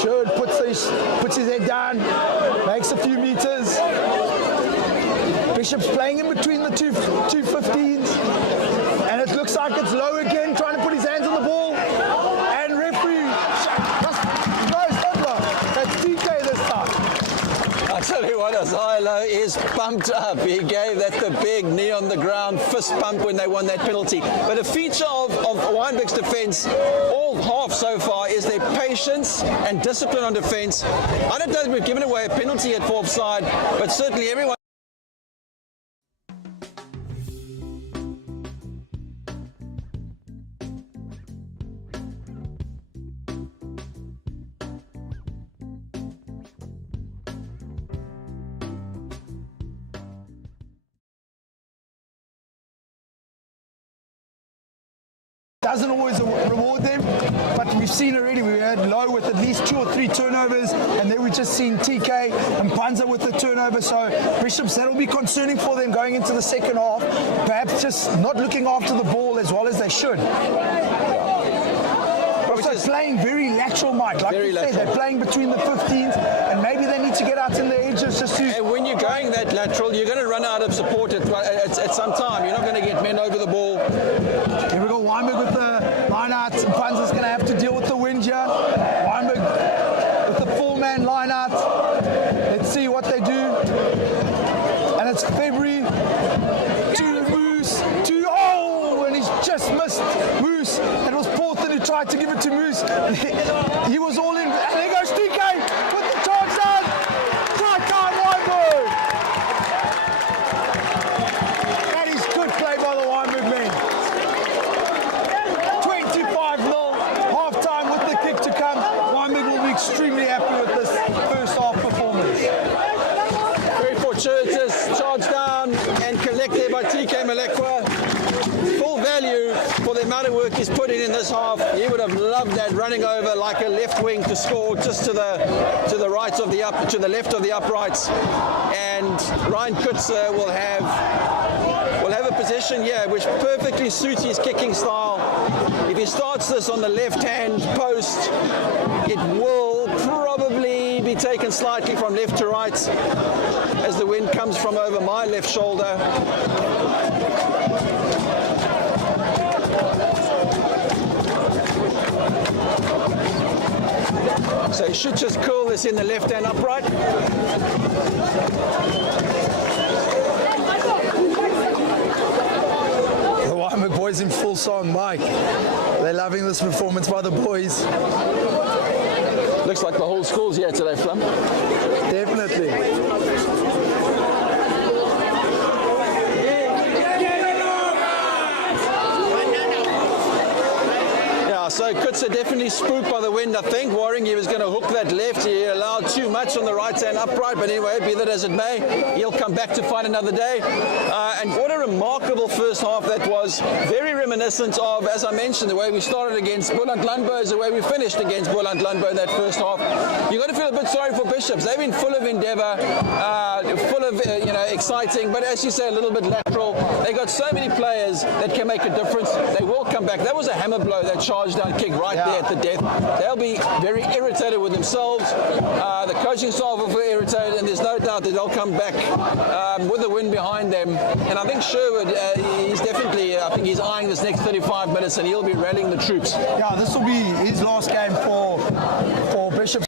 Sherwood puts his head down. Makes a few meters. Bishop's playing in between the two 15s. And it looks like it's low again, trying to put his hands on the ball. Tell you what, Azilo is pumped up. He gave that the big knee on the ground fist pump when they won that penalty. But a feature of Weinberg's defence all half so far is their patience and discipline on defence. I don't know that we've given away a penalty at fourth side, but certainly everyone. Doesn't always reward them, but we've seen already, we had Low with at least 2 or 3 turnovers, and then we've just seen TK and Panzer with the turnover, so Bishops, that'll be concerning for them going into the second half, perhaps just not looking after the ball as well as they should. Also playing very lateral, Mike, like you said, they're playing between the 15s, and maybe they need to get out in the edges just to... And when you're going that lateral, you're going to run out of support at some time. You're not going to get men over the ball. Here we go, Weinberg with the line-out. Panzer's going to have to deal with the wind here. Weinberg with the full-man line-out. Let's see what they do. And it's February to Moose. And he's just missed Moose. It was Porthen who tried to give it to Moose. And he was all in. And there goes TK with the charge down. Try time, Weinberg. That is good play by the Weinberg men. 25-0, half-time with the kick to come. Weinberg will be extremely happy with this first half performance. Very fortuitous charge down and collected by TK Malekwa. Full value for the amount of work he's put in this half. He would have loved that running over like a left wing to score just to the right of the to the left of the uprights. And Ryan Kutzer will have a position here which perfectly suits his kicking style. If he starts this on the left-hand post, it will be taken slightly from left to right as the wind comes from over my left shoulder. So you should just curl this in the left hand upright. The Weinberg boys in full song, Mike. They're loving this performance by the boys. Looks like the whole school's here today, Flum. Definitely. So Kutzer definitely spooked by the wind, I think, worrying he was going to hook that left. He allowed too much on the right hand upright, but anyway, be that as it may, he'll come back to fight another day. And what a remarkable first half that was. Very reminiscent of, as I mentioned, the way we started against Boland Landbou is the way we finished against Boland Landbou in that first half. You've got to feel a bit sorry for Bishops. They've been full of endeavour, full of exciting, but as you say, a little bit lateral. They got so many players that can make a difference. They will come back. That was a hammer blow that charged down kick right there at the death. They'll be very irritated with themselves. The coaching staff will be irritated, and there's no doubt that they'll come back with the win behind them. And I think Sherwood, he's definitely, I think he's eyeing this next 35 minutes, and he'll be rallying the troops. Yeah, this will be his last game for Bishop.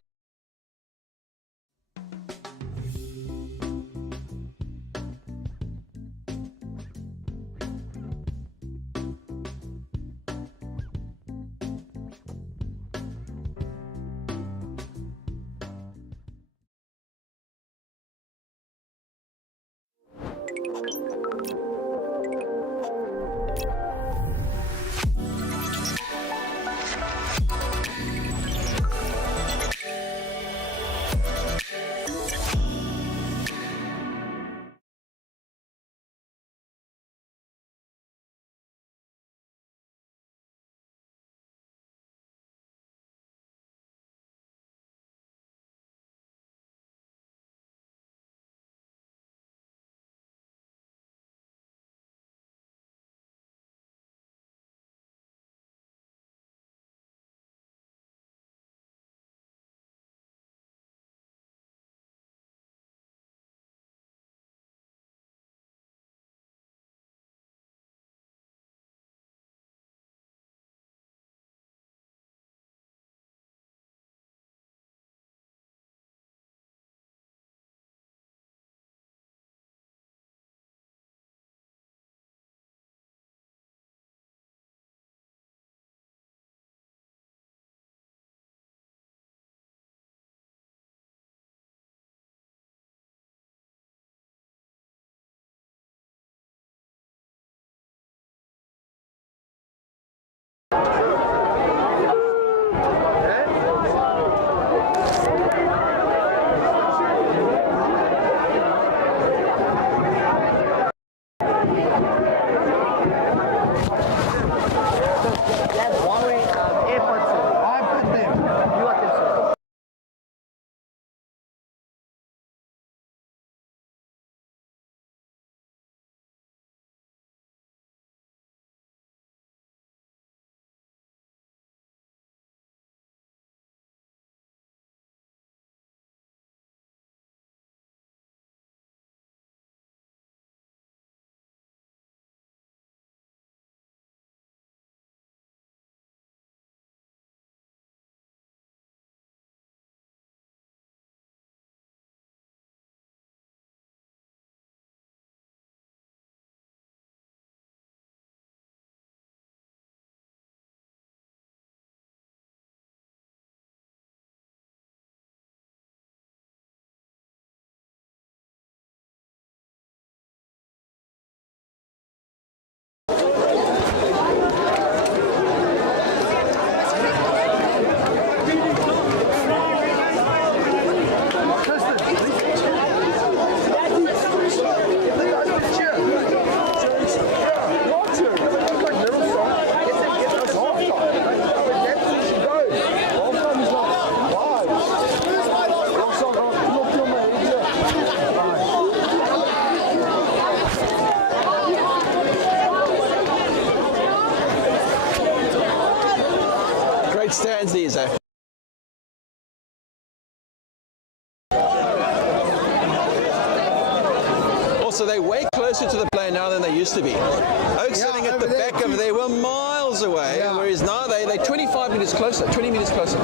so they're way closer to the play now than they used to be. Oak sitting at the back over there were miles away, whereas now they're 25 metres closer, 20 metres closer.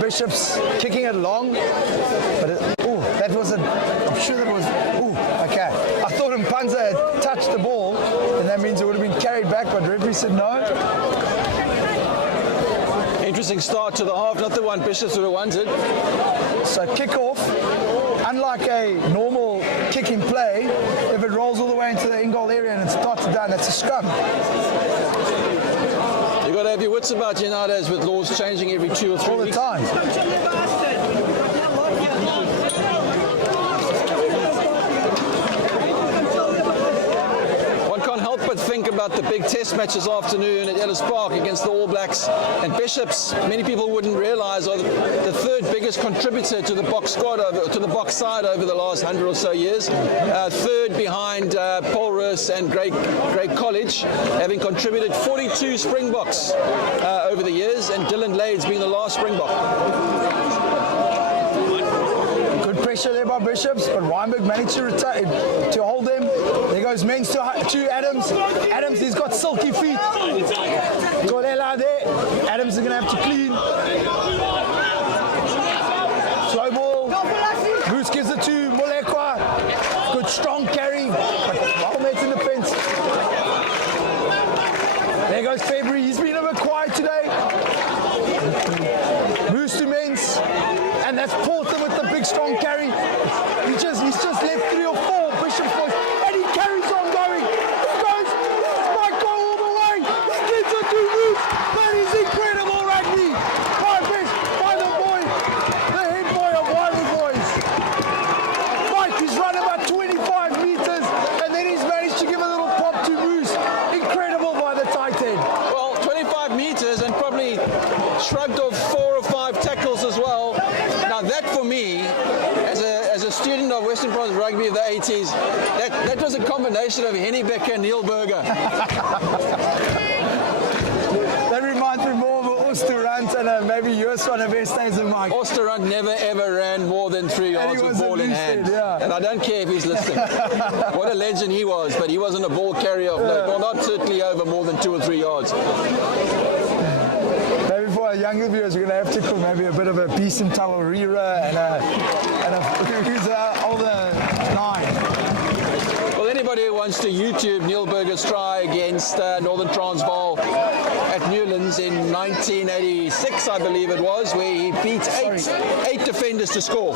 Bishop's kicking it long, but that wasn't. I'm sure that was. Okay. I thought Mpanza had touched the ball, and that means it would have been carried back, but referee said no. Interesting start to the half, not the one Bishops would have wanted. So kickoff, unlike a normal kicking play, if it rolls all the way into the in-goal area and it starts down, that's a scrum. You've got to have your wits about you nowadays with laws changing every 2 or 3 weeks. All the time. One can't help but think about the big test match this afternoon at Ellis Park against the All Blacks. And Bishops, many people wouldn't realise, are the third biggest contributor to the box squad, to the box side over the last 100 or so years. Third behind Paul Roos and Greg College, having contributed 42 Springboks over the years, and Dylan Lade's been the last Springbok. Good pressure there by Bishops, but Weinberg managed to hold them. There goes Men's to Adams. Adams, he's got silky feet. Kolela there. Adams is going to have to clean. Slow ball. Bruce gives it to Molekwa. Good strong carry, but well met in the fence. There goes February. He's been a bit quiet today. Bruce to Men's. And that's Porter with the big strong carry. He's just left 3 or 4 Bishop's boys, and he carries on going. He goes, this might go all the way. He gets it to Bruce. That is incredible rugby. By the boy, the head boy of Weinberg boys. Mike, he's run about 25 metres, and then he's managed to give a little pop to Bruce. Incredible by the tight end. Well, 25 metres and probably shrugged off 4 or 5 tackles as well. Now that for me, as a student of Western Province rugby of the 80s, that was a combination of Henny Becker and Neil Berger. That reminds me more of Oosterrand and maybe yours one of best days of Mike. Oosterrand never ever ran more than 3 yards with ball in hand. And I don't care if he's listening. What a legend he was, but he wasn't a ball carrier of note. Well, not certainly over more than 2 or 3 yards. Maybe for our younger viewers, we're going to have to put maybe a bit of a Beeson Talarira and who's older 9. Well, anybody who wants to YouTube Neil Berger's try against Northern Transvaal at Newlands in 1986, I believe it was, where he beat eight defenders to score.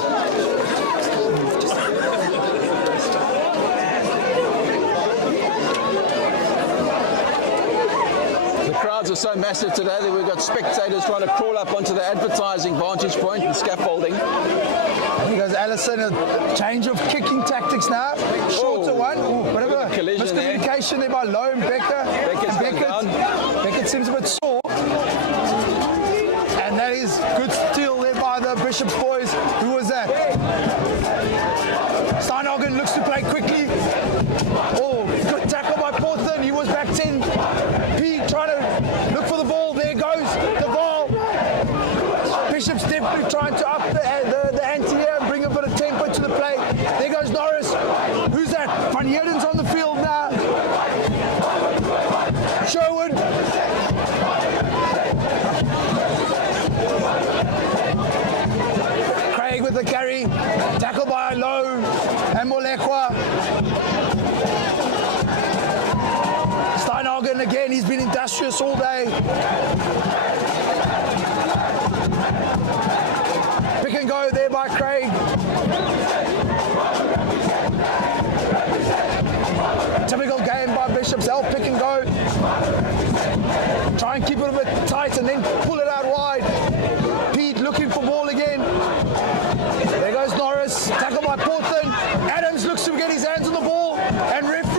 Crowds are so massive today that we've got spectators trying to crawl up onto the advertising vantage point and scaffolding. Because Allison, a change of kicking tactics now. Shorter one. Bit of a miscommunication there by Lowe and Becker. Beckett seems a bit sore. And that is good steal there by the Bishop's boys. Who was that? Steinhagen looks to play quickly. Oh, good tackle by Portland. He was back 10. P trying to look for the ball. There goes the ball. Bishop's definitely trying to up the ante here and bring a bit of tempo to the play. There goes Norris. Who's that? Van Heerden's on the field now. Sherwood. Craig with the carry. Tackle by Lowe and Molekwa. Steinhagen again, he's been industrious all day. Pick and go there by Craig. Typical game by Bishop's, help pick and go. Try and keep it a bit tight and then pull it out wide. Pete looking for ball again. There goes Norris, tackle by Portland. Adams looks to get his hands on the ball and referee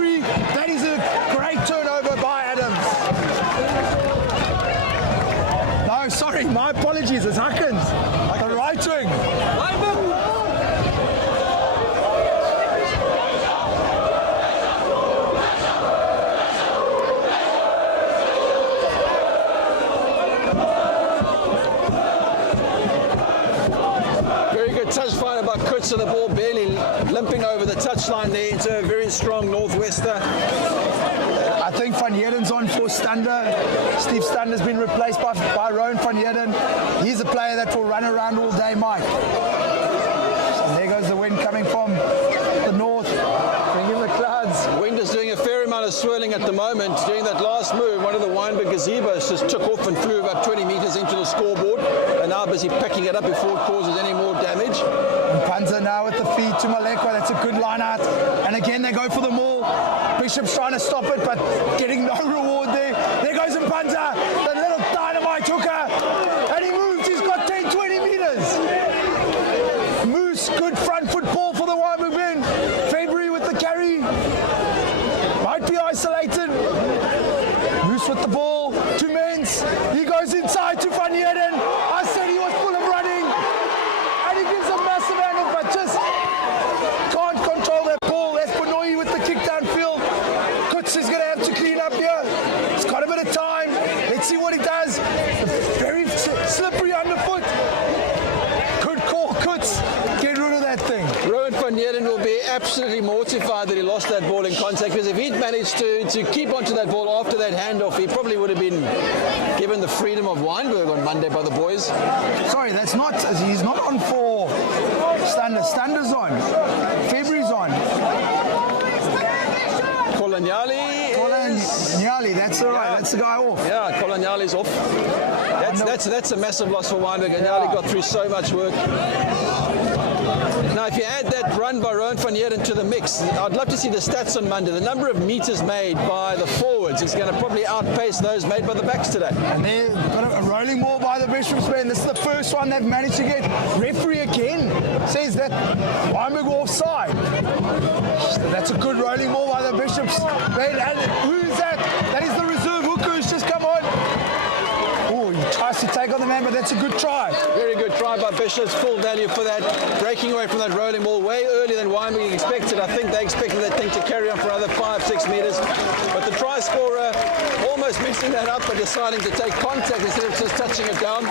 good touch finder by Kutz, and the ball barely limping over the touchline there into a very strong northwester. I think Van Heerden's on for Stander. Steve Stander's been replaced by Rowan Van Heerden. He's a player that will run around all day, Mike. And there goes the wind coming from the north, bringing the clouds. Wind is doing a fair amount of swirling at the moment. During that last move, one of the Weinberg gazebos just took off and flew about 20 meters into the scoreboard, and now busy picking it up before it causes any more damage. And Panza now with the feed to Malekwa. That's a good line out. And again, they go for the maul. Bishop's trying to stop it, but getting no reward there. There goes Panza, the little dynamite hooker. And he moves. He's got 10, 20 meters. Moose, good front foot ball for the Weinberg men. February with the carry. Might be isolated. Moose with the ball. 2 men's. He goes inside to Van Heerden. I said he was full of running. And he gives a massive angle, but just can't control that ball. That's Benoit with the kick downfield. Kutz is going to have to clean up here. He's got a bit of time. Let's see what he does. Very slippery underfoot. Good call, Kutz. Get rid of that thing. Rowan Van Heerden will be absolutely mortified that he lost that ball in contact, because if he'd managed to keep onto that ball after that handoff, he probably would have been given the freedom of Weinberg on Monday by the boys. Sorry, that's not. He's not on for Stander. Stander's on. February's on. Nyali, that's all right. That's the guy off. Yeah, Kolanyali's off. That's a massive loss for Weinberg. And Nyali got through so much work. Now, if you add that run by Rowan Van Heerden to the mix, I'd love to see the stats on Monday. The number of meters made by the forwards is going to probably outpace those made by the backs today. And they've got a rolling ball by the Bishop's men. This is the first one they've managed to get. Referee again says that Weinberg offside. That's a good rolling ball by the Bishop's men. And who's that? That is the reserve hooker who's just come on. Oh, he tries to take on the man, but that's a good try. Very good try by Bishops. Full value for that. Breaking away from that rolling ball way earlier than Weinberg expected. I think they expected that thing to carry on for another 5-6 meters. But the try scorer almost mixing that up, but deciding to take contact instead of just touching it down.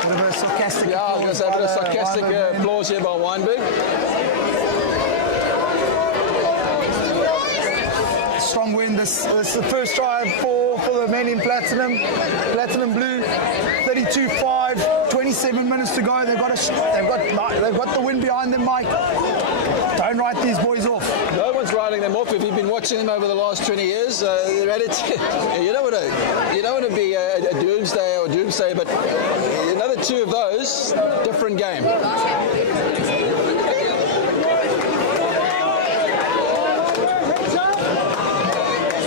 A bit of a sarcastic Yeah, I was going to say a bit of sarcastic applause here by Weinberg. Strong win. This is the first try for the men in platinum blue. 32-5, 27 minutes to go. They've got the win behind them, Mike. Don't write these boys off. No one's writing them off. If you've been watching them over the last 20 years, they're at it. You don't want to be a doomsday, but another 2 of those, different game.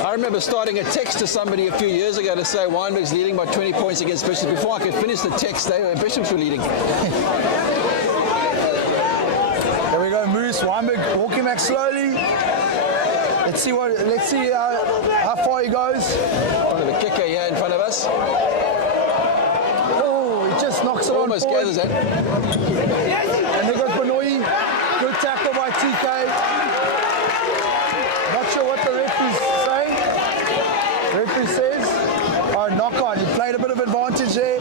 I remember starting a text to somebody a few years ago to say Weinberg's leading by 20 points against Bishops. Before I could finish the text, Bishops were leading. There we go, Moose. Weinberg walking back slowly. Let's see how far he goes. Front of a kicker here in front of us. Oh, he just knocks it on. Almost gathers that. And there goes Benoit. Good tackle by TK. Not sure what the referee's saying. The referee says, oh, knock on. He played a bit of advantage there.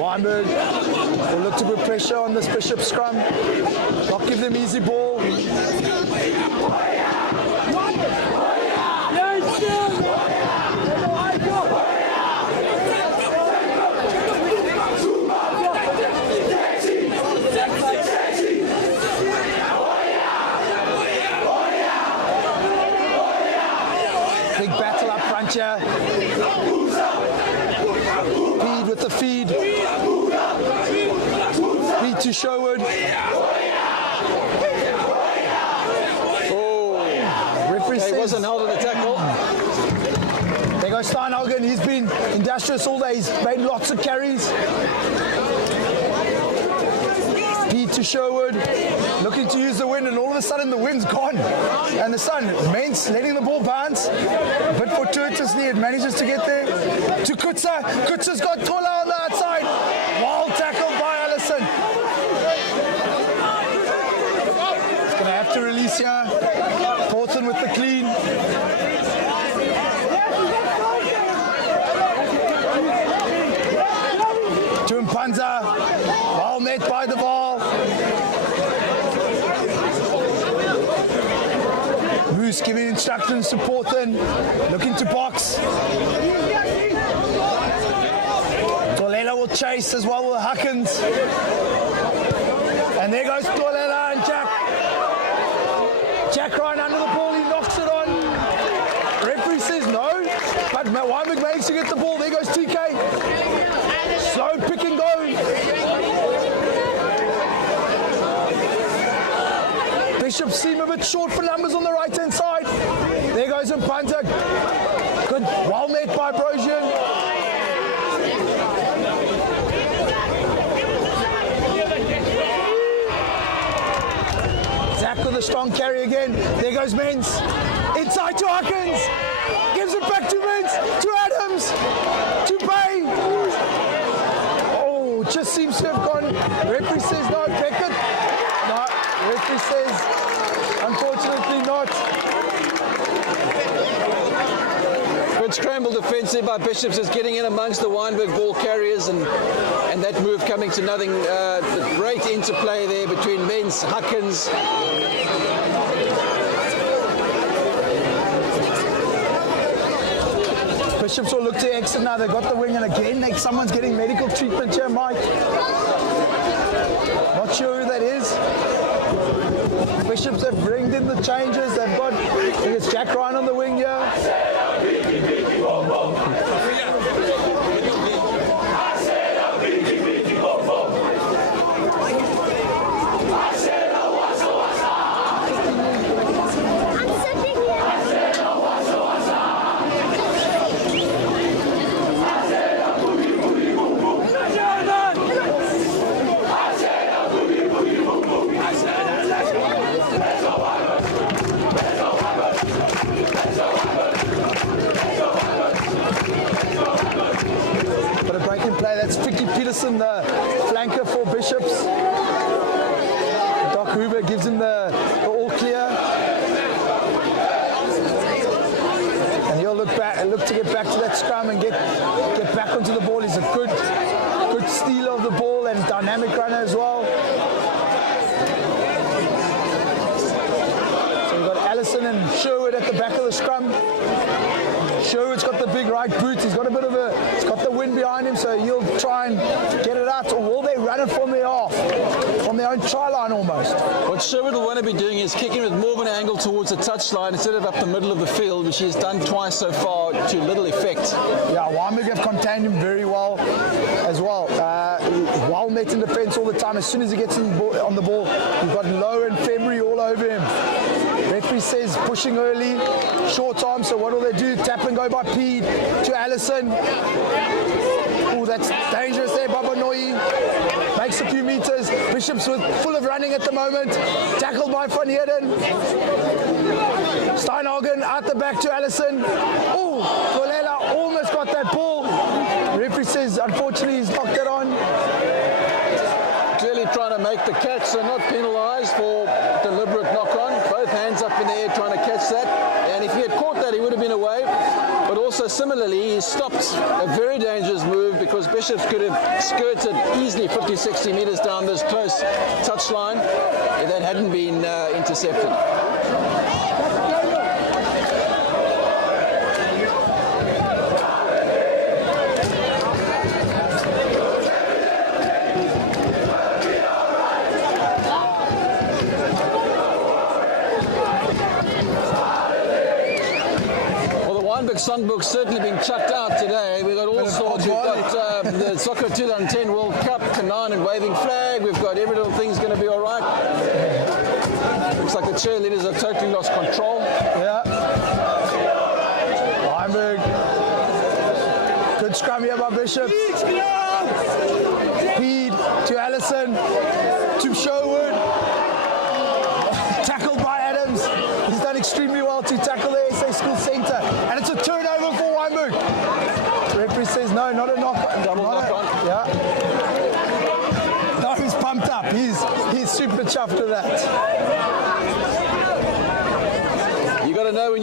Weinberg will look to put pressure on this Bishop scrum. Not give them easy ball. Big battle up front here. Feed with the feed. Feed to Sherwood. Oh, referee says, he wasn't held in the tackle. There goes Steinhagen. He's been industrious all day. He's made lots of carries. Feed to Sherwood, looking to use the wind, and all of a sudden the wind's gone. And the sun, Mens letting the ball bounce, a bit fortuitously it manages to get there. To Kutsa, Kutsa's got Tola on the outside. Wild tackle by Allison. He's going to have to release here. Portland with the clean. To Mpanza, well met by the ball. Moose giving instructions to Portland, looking to box. Tolela will chase as well with Huckins. And there goes Tolela and Jack. Jack Ryan under the ball, he knocks it on. Referee says no, but Weinberg makes to get the ball. There goes TK. Slow pick and go. Bishop seem a bit short for numbers on the right-hand side. There goes Mpanza. Good, well met by Brosian. Zach with a strong carry again. There goes Mens. Inside to Hawkins. Gives it back to Mens. To Adams. To Bay. Oh, just seems to have gone. Referee says no. Beckett. No, referee says unfortunately not. Good scramble defensive by Bishops, is getting in amongst the Weinberg ball carriers, and that move coming to nothing. The great interplay there between Mens, Huckins. Bishops will look to exit now. They've got the wing, and again, like someone's getting medical treatment here, Mike. Not sure who that is. Bishops have bringed in the changes. They've got, I think it's Jack Ryan on the wing here. That's Vicky Peterson, the flanker for Bishops. Doc Hoover gives him the all clear. And he'll look to get back to that scrum and get back onto the ball. He's a good stealer of the ball and dynamic runner as well. So we've got Allison and Sherwood at the back of the scrum. Sherwood's got the big right boot. He's got he's got the wind behind him, so he'll try and get it out. Or will they run it from their own try line almost? What Sherwood will want to be doing is kicking with more of an angle towards the touchline instead of up the middle of the field, which he's done twice so far to little effect. Yeah, Weinberg have contained him very well as well. Well met in defence all the time. As soon as he gets on the ball, you've got Lowe and February all over him. Referee says pushing early, short arm, so what will they do? Tap and go by Pede to Allison. Oh, that's dangerous there, Babanoi. Makes a few meters. Bishops full of running at the moment. Tackled by Van Heerden. Steinhagen out the back to Allison. Oh, Tolela almost got that ball. Referee says, unfortunately, he's knocked it on. Clearly trying to make the catch, so not penalised for deliberate knock-on. Both hands up in the air trying to catch that. And if he had caught that, he would have been away. But also similarly, he stopped a very dangerous move because Bishops could have skirted easily 50, 60 metres down this close touchline if that hadn't been intercepted. Songbook's certainly been chucked out today. We've got all sorts. We've got the Soccer 2010 World Cup, Canaan and waving flag. We've got every little thing's going to be all right. Looks like the cheerleaders have totally lost control. Yeah. Weinberg. Good scrum here by Bishop. Feed to Allison, to Sherwood. Tackled by Adams. He's done extremely well to tackle the SA School Centre. And it's a turnover for Weinberg. Referee says no, not a knock. Double knock on. Yeah. No, he's pumped up. He's super chuffed with that. You got to know when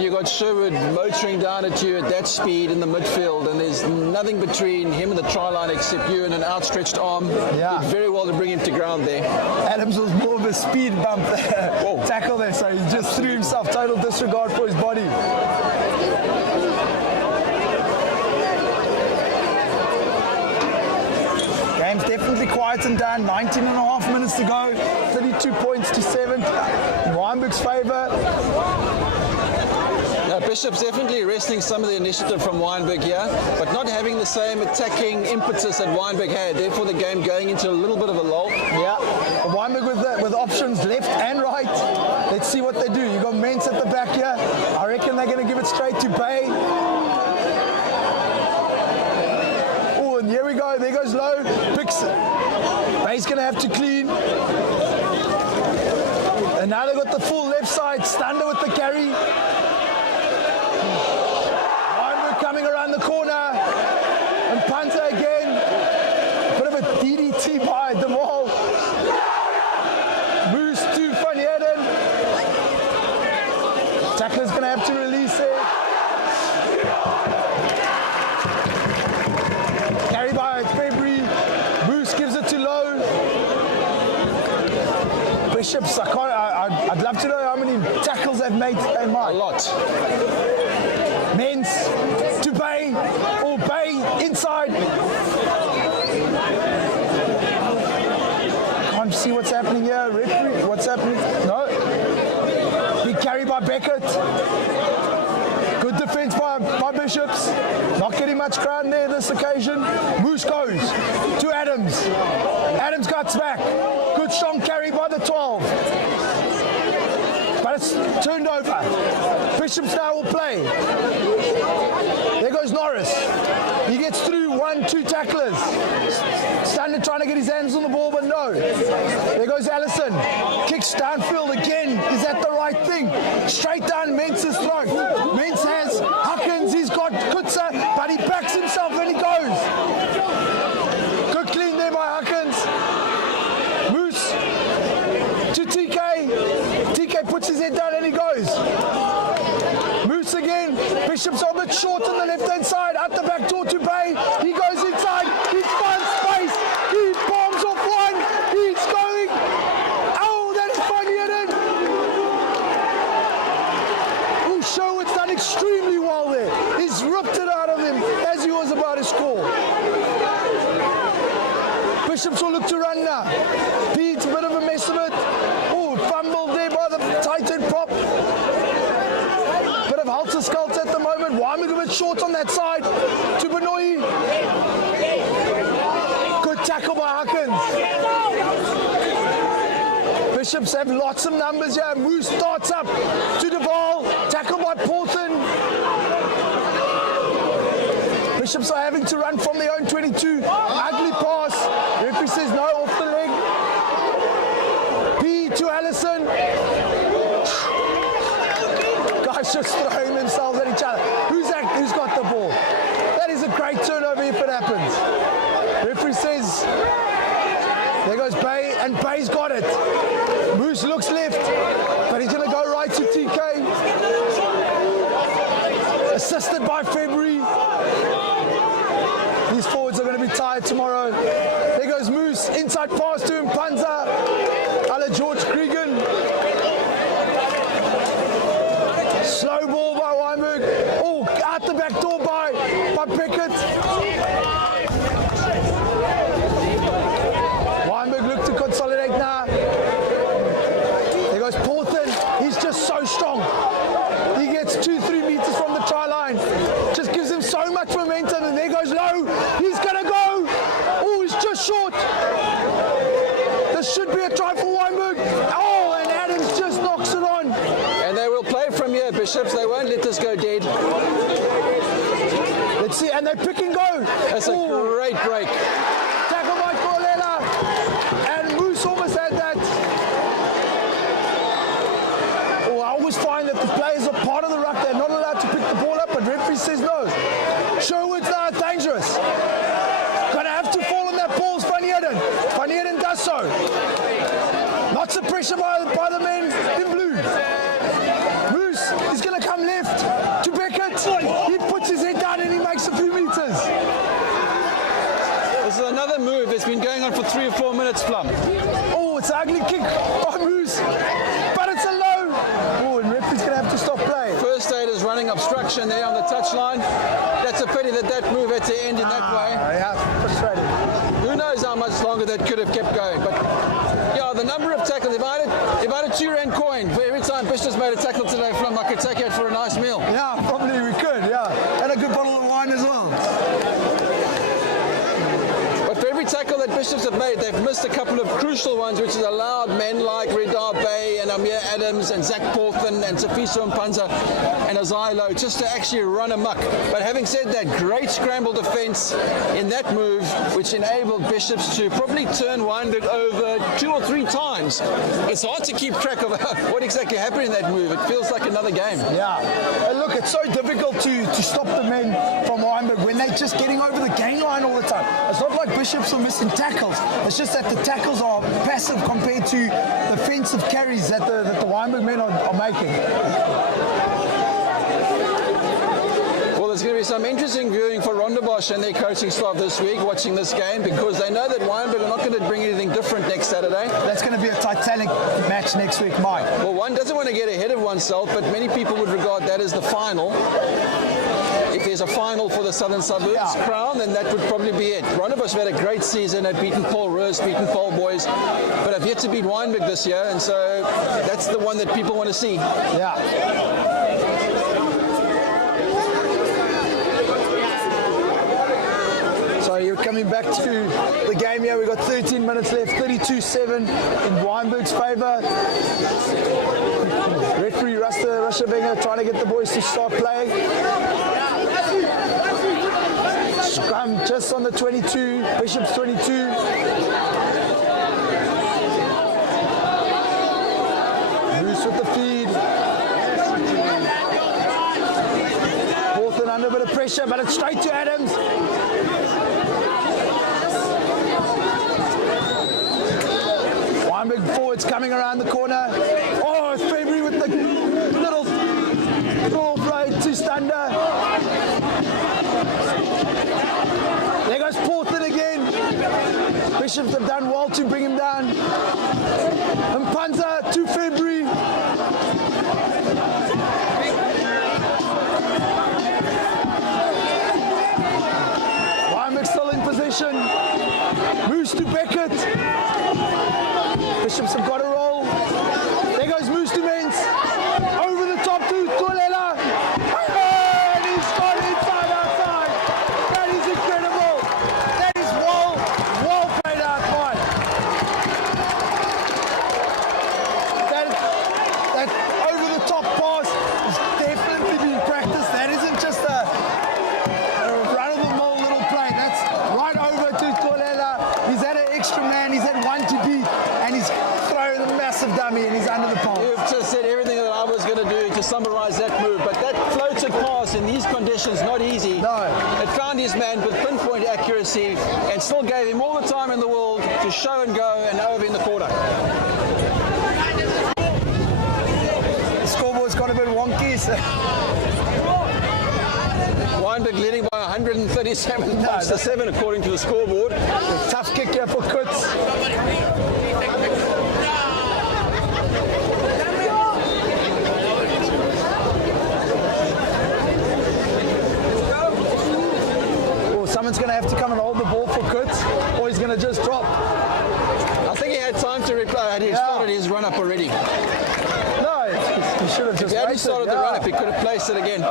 you got Sherwood motoring down at you at that speed in the midfield, and there's nothing between him and the try line except you and an outstretched arm. Yeah. Did very well to bring him to ground there. Adams was more of a speed bump there. Tackle there, so he just threw himself, total disregard for his body. Game's definitely quietened down, 19 and a half minutes to go, 32 points to 7 in Weinberg's favour. Now, Bishop's definitely wresting some of the initiative from Weinberg here, but not having the same attacking impetus that Weinberg had. Therefore, the game going into a little bit of a lull. Yeah, Weinberg with options left and right. Let's see what they do. You got Mens at the back here. I reckon they're going to give it straight to Bay. Oh, and here we go. There goes Low. Picks it. Bay's going to have to clean. And now they've got the full left side. Stander with the carry. Coming around the corner, and punter again. Bit of a DDT by the wall. Moves to Van Heerden. Tackler's going to have to release it. Carry by February. Moose gives it to Low. Bishops, I'd love to know how many tackles they've made. A lot. Mens to Bay, or Bay inside. Can't see what's happening here. Referee, what's happening? No. Big carry by Beckett. Good defense by Bishops. Not getting much ground there this occasion. Moose goes to Adams. Adams cuts back. Good strong carry by the 12. But it's turned over. Bishops now will play. There goes Norris. He gets through 1-2 tacklers. Standard trying to get his hands on the ball, but no. There goes Allison. Kicks downfield again. Is that the right thing? Straight down Mens's throat. Mens has Huckins. He's got Kutsa, but he backs himself and he goes. Good clean there by Huckins. Moose to TK. TK puts his head down and he goes. Moose again. Bishop's a bit short on the left-hand side. Out the back door to Bay. He goes inside. He finds space. He bombs off one. He's going. Oh, that is Van Heerden. Oh, Sherwood's done extremely well there. He's ripped it out of him as he was about to score. Bishops will look to run now. Pete's a bit of a mess of it. Oh, fumbled there by the tight end prop. Bit of halter-skelter at the moment. Weinberg a bit short on that side. To Benoit. Good tackle by Huckins. Bishops have lots of numbers here. Moose starts up to the ball. Tackle by Porton. Bishops are having to run from their own 22. Ugly pass. Referee says no, off the leg. P to Allison. Guys just throwing themselves at each other. Who's got the ball? That is a great turnover if it happens. Referee says, there goes Bay, and Bay's got it. Moose looks left, but he's going to go right to TK. Assisted by February. These forwards are going to be tired tomorrow. There goes Moose, inside pass to him, Panza, a la George Cregan. Slow ball by Weinberg. Oh, out the back door by Beckett. Weinberg look to consolidate now. There goes Porton. He's just so strong. He gets 2-3 meters from the try line. Just gives him so much momentum, and there goes Low. He's gonna go. Oh, he's just short. This should be a try for Weinberg. Oh, and Adams just knocks it on. And they will play from here, Bishops. They won't let this go dead. Let's see, and they pick and go. That's a great break. Tackle by Kolela, and Moose almost had that. Oh, I always find that the players are part of the ruck. They're not allowed to pick the ball up, but referee says no. Sherwood's now dangerous. Gonna have to fall on that ball, Van Heerden. Van Heerden does so. Lots of pressure by the men in blue. Moose is gonna come left to Beckett. He puts his head down and he makes a few meters. This is another move that's been going on for 3 or 4 minutes, Plum. Oh, it's an ugly kick by Moose, but it's a low. Oh, and referee's gonna have to stop play. First aid is running obstruction there on the touchline. That's a pity that move had to end in that way. Yeah, frustrating. Who knows how much longer that could have kept going. But yeah, the number of tackles, if I had a 2 rand coin for every time Bishop's made a tackle today, Flum, I could take it for a nice meal. Yeah, probably we could, yeah. And a good bottle of wine as well. But for every tackle that Bishops have made, they've missed a couple of crucial ones, which has allowed men like Redar Bay and Amir Adams and Zach Porthen and Safiso Mpanza and Azilo just to actually run amok. But having said that, great scramble defense in that move, which enabled Bishops to probably turn Weinberg over 2 or 3 times. It's hard to keep track of what exactly happened in that move. It feels like another game. Yeah. And look, it's so difficult to stop the men from Weinberg when they're just getting over the gain line all the time. It's not like Bishops are missing tackles. It's just that the tackles are passive compared to the offensive carries that the Weinberg men are making. Well, there's going to be some interesting viewing for Rondebosch and their coaching staff this week watching this game because they know that Weinberg are not going to bring anything different next Saturday. That's going to be a titanic match next week, Mike. Well, one doesn't want to get ahead of oneself, but many people would regard that as the final. If there's a final for the Southern Suburbs crown, then that would probably be it. Rondebosch have had a great season, have beaten Paul Roos, beaten Paul Boys, but have yet to beat Weinberg this year, and so that's the one that people want to see. Yeah. So you're coming back to the game here. We've got 13 minutes left, 32-7 in Weinberg's favour. Referee Russia Wenger trying to get the boys to start play. Scrum just on the 22, Bishop's 22. Moose with the feed. Porthen under a bit of pressure, but it's straight to Adams. Weinberg forwards coming around the corner. Oh, it's February with the little blade to Stander. There goes Porthen again. Bishops have done well to bring him down. Mpanza to February. Weinberg still in position. Moose to Beckett. Bishops have got a roll. There goes Moose to Mens. Over the top to Kolela. And he's got inside outside. That is incredible. That is well played out, Mike. That over the top pass is definitely being practiced. That isn't just a run-of-the-mill little play. That's right over to Kolela. He's had an extra man. He's had one to beat. And he's throwing a massive dummy and he's under the pole. You've just said everything that I was going to do to summarize that move, but that floated pass in these conditions, not easy. No. It found his man with pinpoint accuracy and still gave him all the time in the world to show and go and over in the corner. The scoreboard's got a bit wonky. So. Weinberg leading by 137 points to 7 according to the scoreboard. A tough kick here for Kutz. Someone's going to have to come and hold the ball for Kutz, or he's going to just drop. I think he had time to reply. He started his run-up already. No, he should have just If he hadn't started the run-up, he could have placed it again.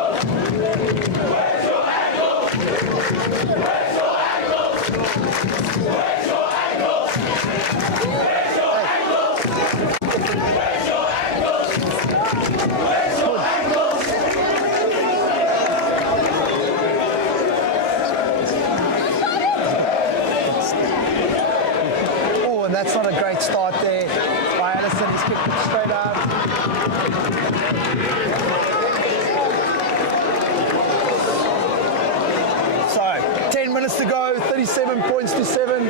that's not a great start there by Allison. He's kicked it straight out. So, 10 minutes to go, 37 points to 7.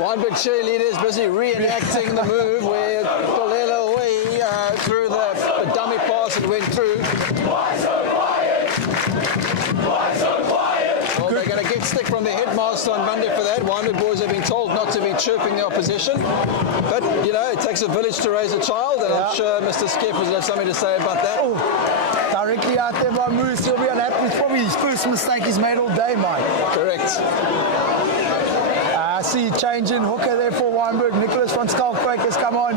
Weinberg cheerleaders busy reenacting the move where Kolelo threw the dummy pass and went through. Well, they're going to get stick from the headmaster on Monday for that. Weinberg boys have been told not to be chirping the opposition. But, you know, it takes a village to raise a child, and I'm sure Mr. Skip will have something to say about that. Oh, directly out there by Moose. He'll be unhappy. It's probably his first mistake he's made all day, Mike. Correct. I see changing hooker there for Weinberg. Nicholas van Skalkwyk has come on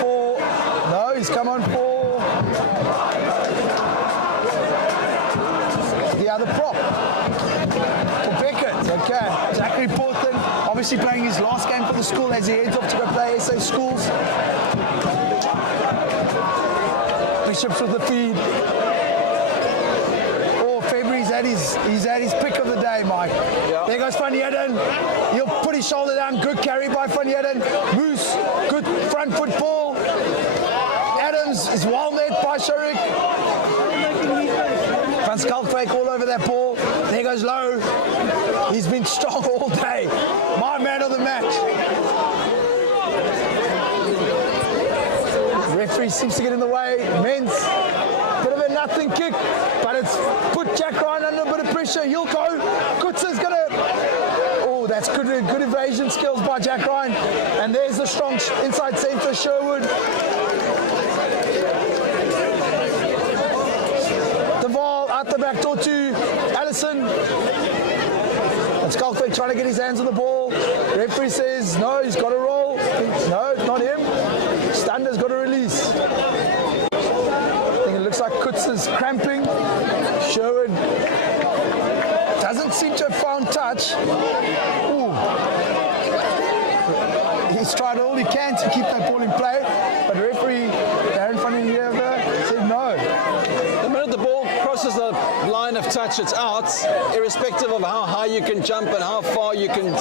for... No, he's come on for... the other prop. For Beckett. Okay. Zachary Portland, obviously playing his last game for the school as he heads off to go play SA Schools. Bishops with the feed. He's had his pick of the day, Mike. Yeah. There goes Van Heerden. He'll put his shoulder down. Good carry by Van Heerden. Moose, good front foot ball. Adams is well met by Shurik. Van Skalkwyk all over that ball. There goes Lowe. He's been strong all day. My man of the match. Referee seems to get in the way. Men's bit of a nothing kick, but it's put Jack Ryan under a bit of pressure. He'll go. Kutsa's going to... Oh, that's good evasion skills by Jack Ryan. And there's the strong inside centre, Sherwood. Duval out the back door to Allison. And Skalkwyk trying to get his hands on the ball. Referee says, no, he's got to roll. No, not him. Stander's got to release. It looks like Kutz is cramping. Sherwood doesn't seem to have found touch. Ooh. He's tried all he can to keep that ball in play, but referee Darren van den Heerden said no. The minute the ball crosses the line of touch, it's out, irrespective of how high you can jump and how far you can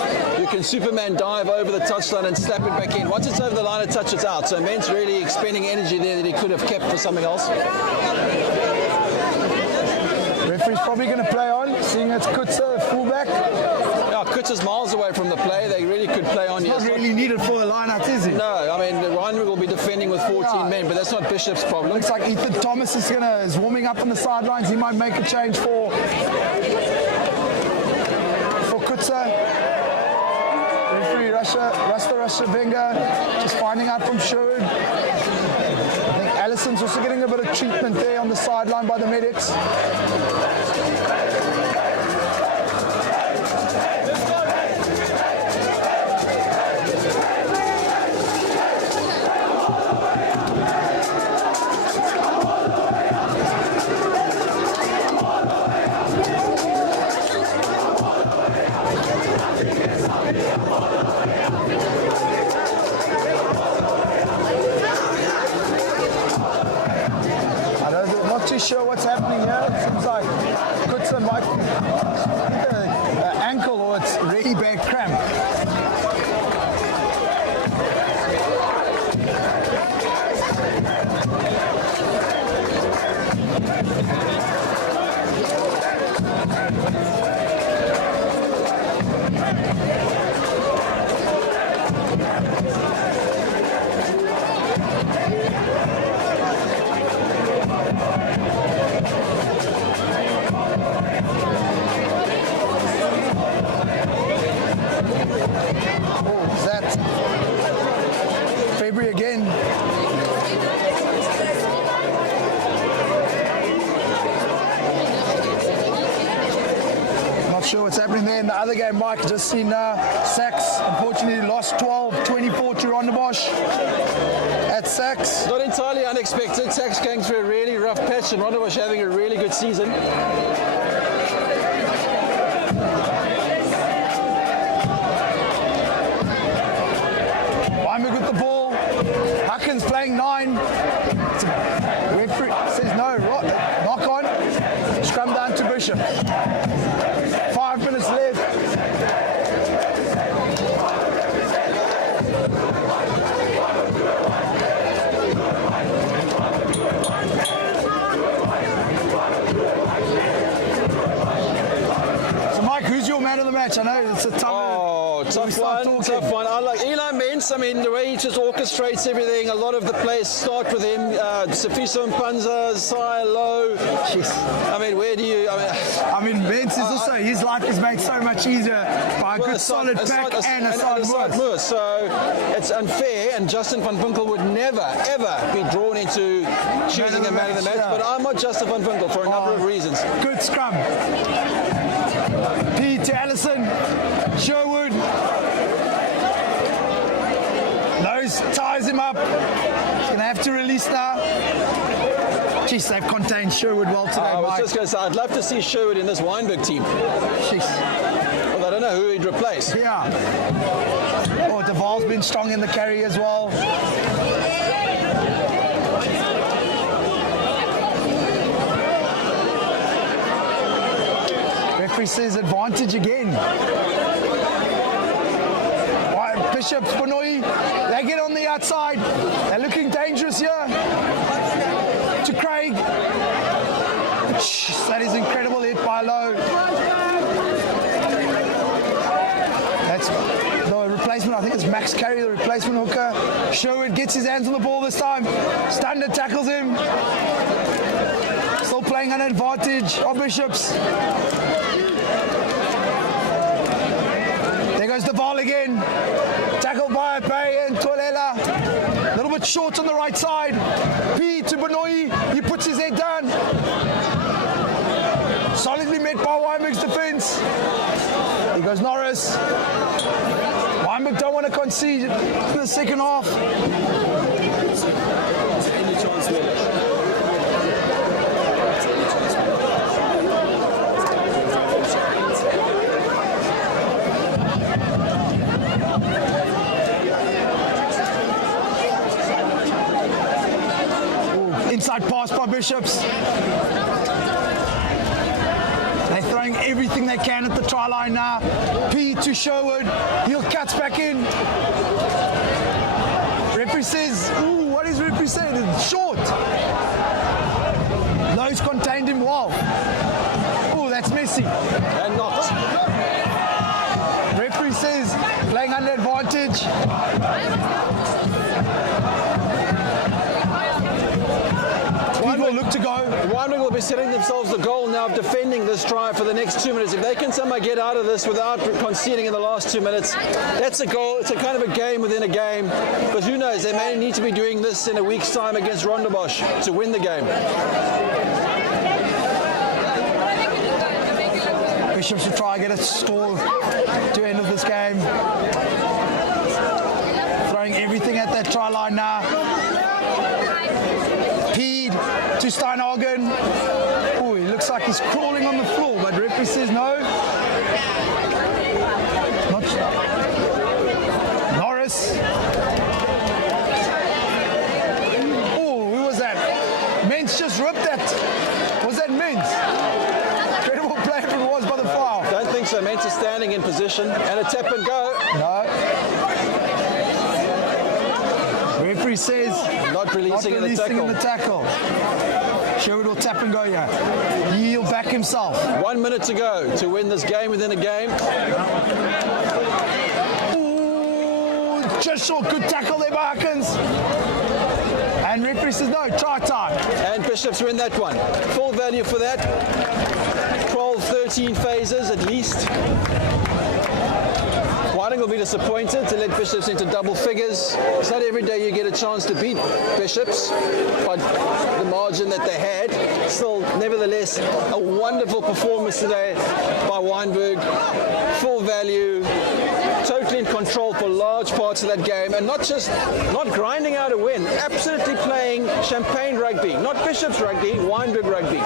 Superman dive over the touchline and slap it back in. Once it's over the line of touch, it's out. So Ment's really expending energy there that he could have kept for something else. Referee's probably going to play on, seeing it's Kutza, fullback. Yeah, Kutza's miles away from the play. They really could play on. It's not really needed for a line-out, is it? No, I mean, Weinberg will be defending with 14 men, but that's not Bishop's problem. Looks like Ethan Thomas is warming up on the sidelines. He might make a change for Kutza. Referee Rasta Venga just finding out from Sherwood. I think Allison's also getting a bit of treatment there on the sideline by the medics. Sure what's happening here. It seems like Kutza might ankle or it's really bad cramp. February again. Not sure what's happening there in the other game, Mike. Just seen Sachs, unfortunately, lost 12-24 to Rondebosch at Sachs. Not entirely unexpected. Sachs going through a really rough patch and Rondebosch having a really good season. Weinberg with the ball. seconds, playing 9. Referee says no, knock on. Scrum down to Bishop. 5 minutes left. So Mike, who's your man of the match? I know it's a tough one. I like Eli Mintz. I mean, the way he just orchestrates everything. A lot of the players start with him. Sifiso Mpanza, Sai Low. I mean, where do you? I mean, Mintz is also, his life is made so much easier by a good solid pack and a solid Moras. So it's unfair, and Justin van Winkle would never, ever be drawn into choosing a man of the match. But I'm not Justin van Winkle for a number of reasons. Good scrum. P to Allison. Sherwood. Nose ties him up. He's going to have to release now. Jeez, they've contained Sherwood well today, I was Mike. just going to say, I'd love to see Sherwood in this Weinberg team. Jeez. Well, I don't know who he'd replace. Yeah. Oh, Duval's been strong in the carry as well. Referee says advantage again. Bishop, Bonoi, they get on the outside. They're looking dangerous here. To Craig. That is incredible hit by Low. That's the replacement. I think it's Max Carey, the replacement hooker. Sherwood gets his hands on the ball this time. Standard tackles him. Still playing an advantage of Bishops. There goes the ball again. Tackled by Bay and Tolela. A little bit short on the right side. P to Bonoi. He puts his head down. Solidly met by Weinberg's defense. Here goes Norris. Weinberg don't want to concede in the second half. Any chance there? Inside pass by Bishops. They're throwing everything they can at the try line now. P to Sherwood. He'll cuts back in. Referee says, ooh, what is referee saying? It's short. Lowe's contained him well. Oh, that's messy. And not. Referee says, playing under advantage. People look to go. Weinberg will be setting themselves the goal now of defending this try for the next 2 minutes. If they can somehow get out of this without conceding in the last 2 minutes, that's a goal. It's a kind of a game within a game. But who knows? They may need to be doing this in a week's time against Rondebosch to win the game. Bishops should try and get a stall to end of this game. Throwing everything at that try line now. Peed to Steinhagen. Oh, he looks like he's crawling on the floor, but referee says no. Not Norris. Oh, who was that? Mintz just ripped that. Was that Mintz? Incredible play if it was by the foul. Don't think so. Mintz is standing in position and a tap and go. No. Referee says Not releasing in the tackle. Sherwood will tap and go here. He'll back himself. 1 minute to go to win this game within a game. Ooh, just short. Good tackle there by Harkins. And referee says no, try time. And Bishops win that one. Full value for that. 12, 13 phases at least. Whiting will be disappointed to let Bishops into double figures. It's not every day you get a chance to beat Bishops, but the margin that they had, still, nevertheless, a wonderful performance today by Weinberg. Full value, totally in control for large parts of that game, and not grinding out a win, absolutely playing champagne rugby, not Bishops rugby, Weinberg rugby.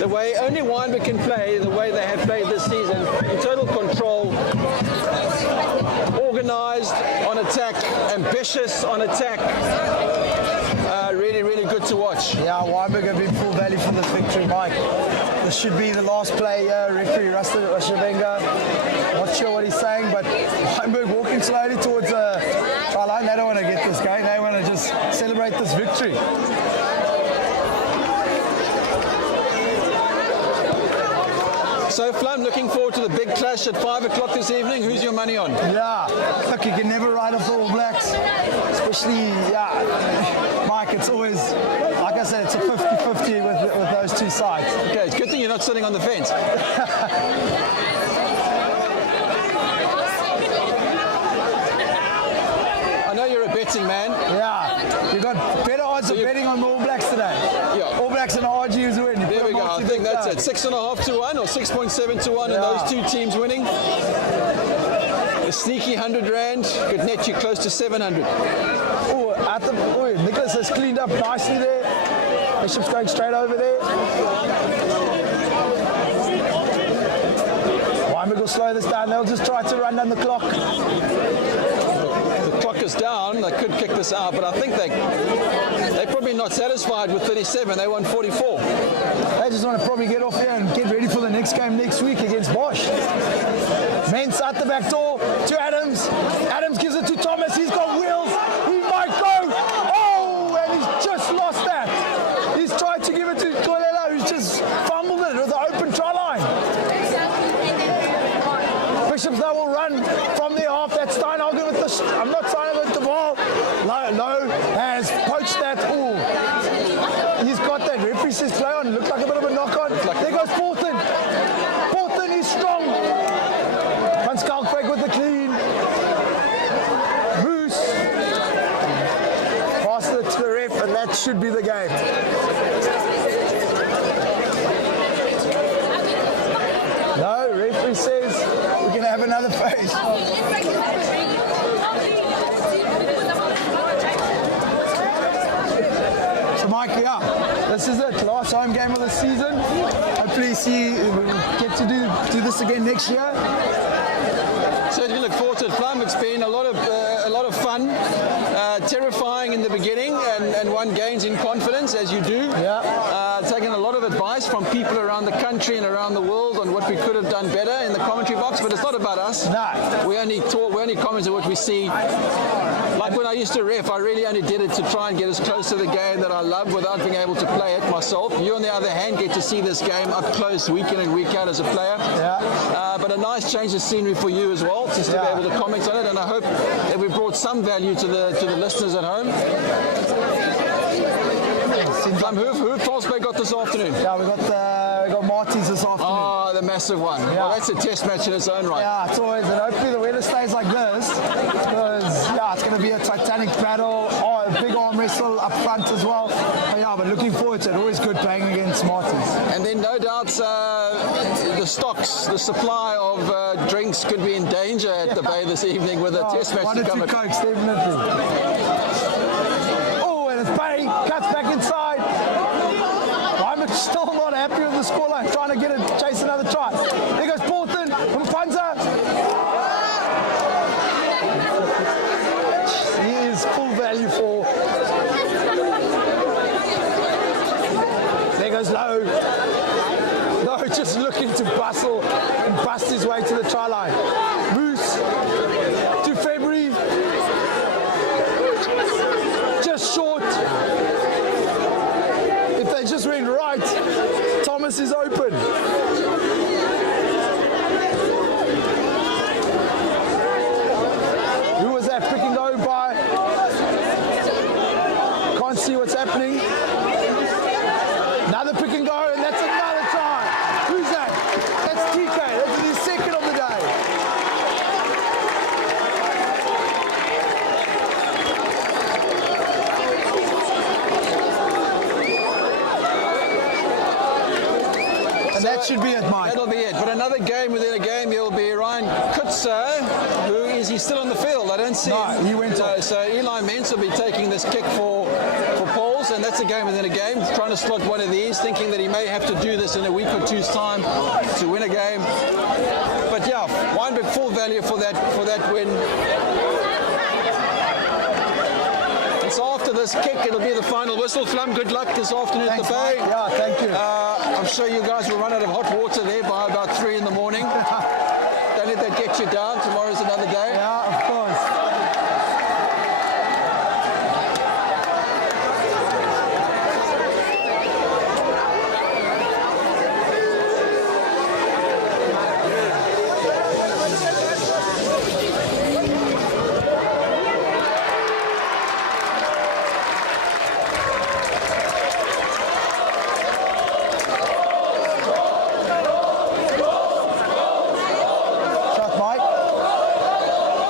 The way only Weinberg can play, the way they have played this season, in total control, organised on attack, ambitious on attack, watch. Yeah, Weinberg have been full value for this victory, Mike. This should be the last play here. Referee Rashavenga, not sure what he's saying, but Weinberg walking slowly towards the try line. They don't want to get this going. They want to just celebrate this victory. So, Flum, looking forward to the big clash at 5 o'clock this evening. Who's your money on? Yeah, look, you can never write off the All Blacks, especially, yeah, Mike, it's always, like I said, it's a 50-50 with those two sides. Okay, it's a good thing you're not sitting on the fence. I know you're a betting man. Yeah, you got better odds of betting on the All Blacks today. Yeah. All Blacks and RGs win. There we go. I think that's it. 6.5 to 1 or 6.7 to 1, and those two teams winning. A sneaky 100 rand could net you close to 700. Oh, Nicholas has cleaned up nicely there. Bishop's going straight over there. Weinberg will slow this down. They'll just try to run down the clock. The clock is down. They could kick this out, but I think they're probably not satisfied with 37. They want 44. They just want to probably get off here and get ready for the next game next week against Bosch. Mens at the back door to Adams. Adams gives it to Thomas. He's got wheels. He might go. Oh, and he's just lost that. He's tried to give it to Kolela, who's just fumbled it with the open try line. Bishops now will run from their half. That's Steinhagen with the... I'm not signing with the ball. Low has poached that. Ooh. He's got that. Referee says play on. Looked like a bit of a knock on. There goes Porton. Porton is strong. Van Skalkbeek with the clean. Moose. Passes it to the ref, and that should be the game. No, referee says we're going to have another phase. So, Mike, yeah, this is it. Last home game of the season. Hopefully, get to do this again next year. Certainly look forward to it, Plum. It's been a lot of fun, terrifying in the beginning, and one gains in confidence as you do. Yeah. Taking a lot of advice from people around the country and around the world on what we could have done better in the commentary box, but it's not about us. No. We only comment on what we see. Like when I used to ref, I really only did it to try and get as close to the game that I love without being able to play it myself. You, on the other hand, get to see this game up close week in and week out as a player. Yeah. But a nice change of scenery for you as well, just to be able to comment on it, and I hope that we brought some value to the listeners at home. Who have Falsbay got this afternoon? Yeah, we got Martins this afternoon. Oh, the massive one. Yeah. Well, that's a test match in its own right. Yeah, it's always, and hopefully the weather stays like this, because it's going to be a titanic battle, a big arm wrestle up front as well. But looking forward to it. Always good playing against Martins. And then no doubt the stocks, the supply of drinks could be in danger at the Bay this evening with a test match to come. 1 or 2 Cokes, definitely. Oh, and it's Bay, cuts back inside. I'm still not happy with the scoreline, trying to get it, chase another try. There goes Porton from Panza. He is full value for. There goes Lowe. Lowe just looking to bustle and bust his way to the try line. Moose to February. Just short. If they just went right, Thomas is open. Who was that pick and go by? Can't see what's happening. Another pick and go, and that's another try. Who's that? That's TK. That's his second of the day. And that should be it, Mike. That'll be it. But another game within a game, you'll be Ryan Kutzer. Who is he still on the field? I don't see him. He went off. So Eli Mens will be taking this kick for Pauls, and that's a game within a game. Trying to slot one of these, thinking that he may have to do this in a week or two's time to win a game. But yeah, Weinberg full value for that win. And so after this kick, it'll be the final whistle. Flum, good luck this afternoon at the Bay. Yeah, thank you. I'm sure you guys will run out of hot water there by about 3 in the morning. Don't let that get you down. Tomorrow's another day. Yeah, of course. Shot, Mike.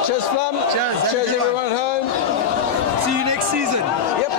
Cheers, Flum. Cheers. Cheers, everyone at home. See you next season. Yep.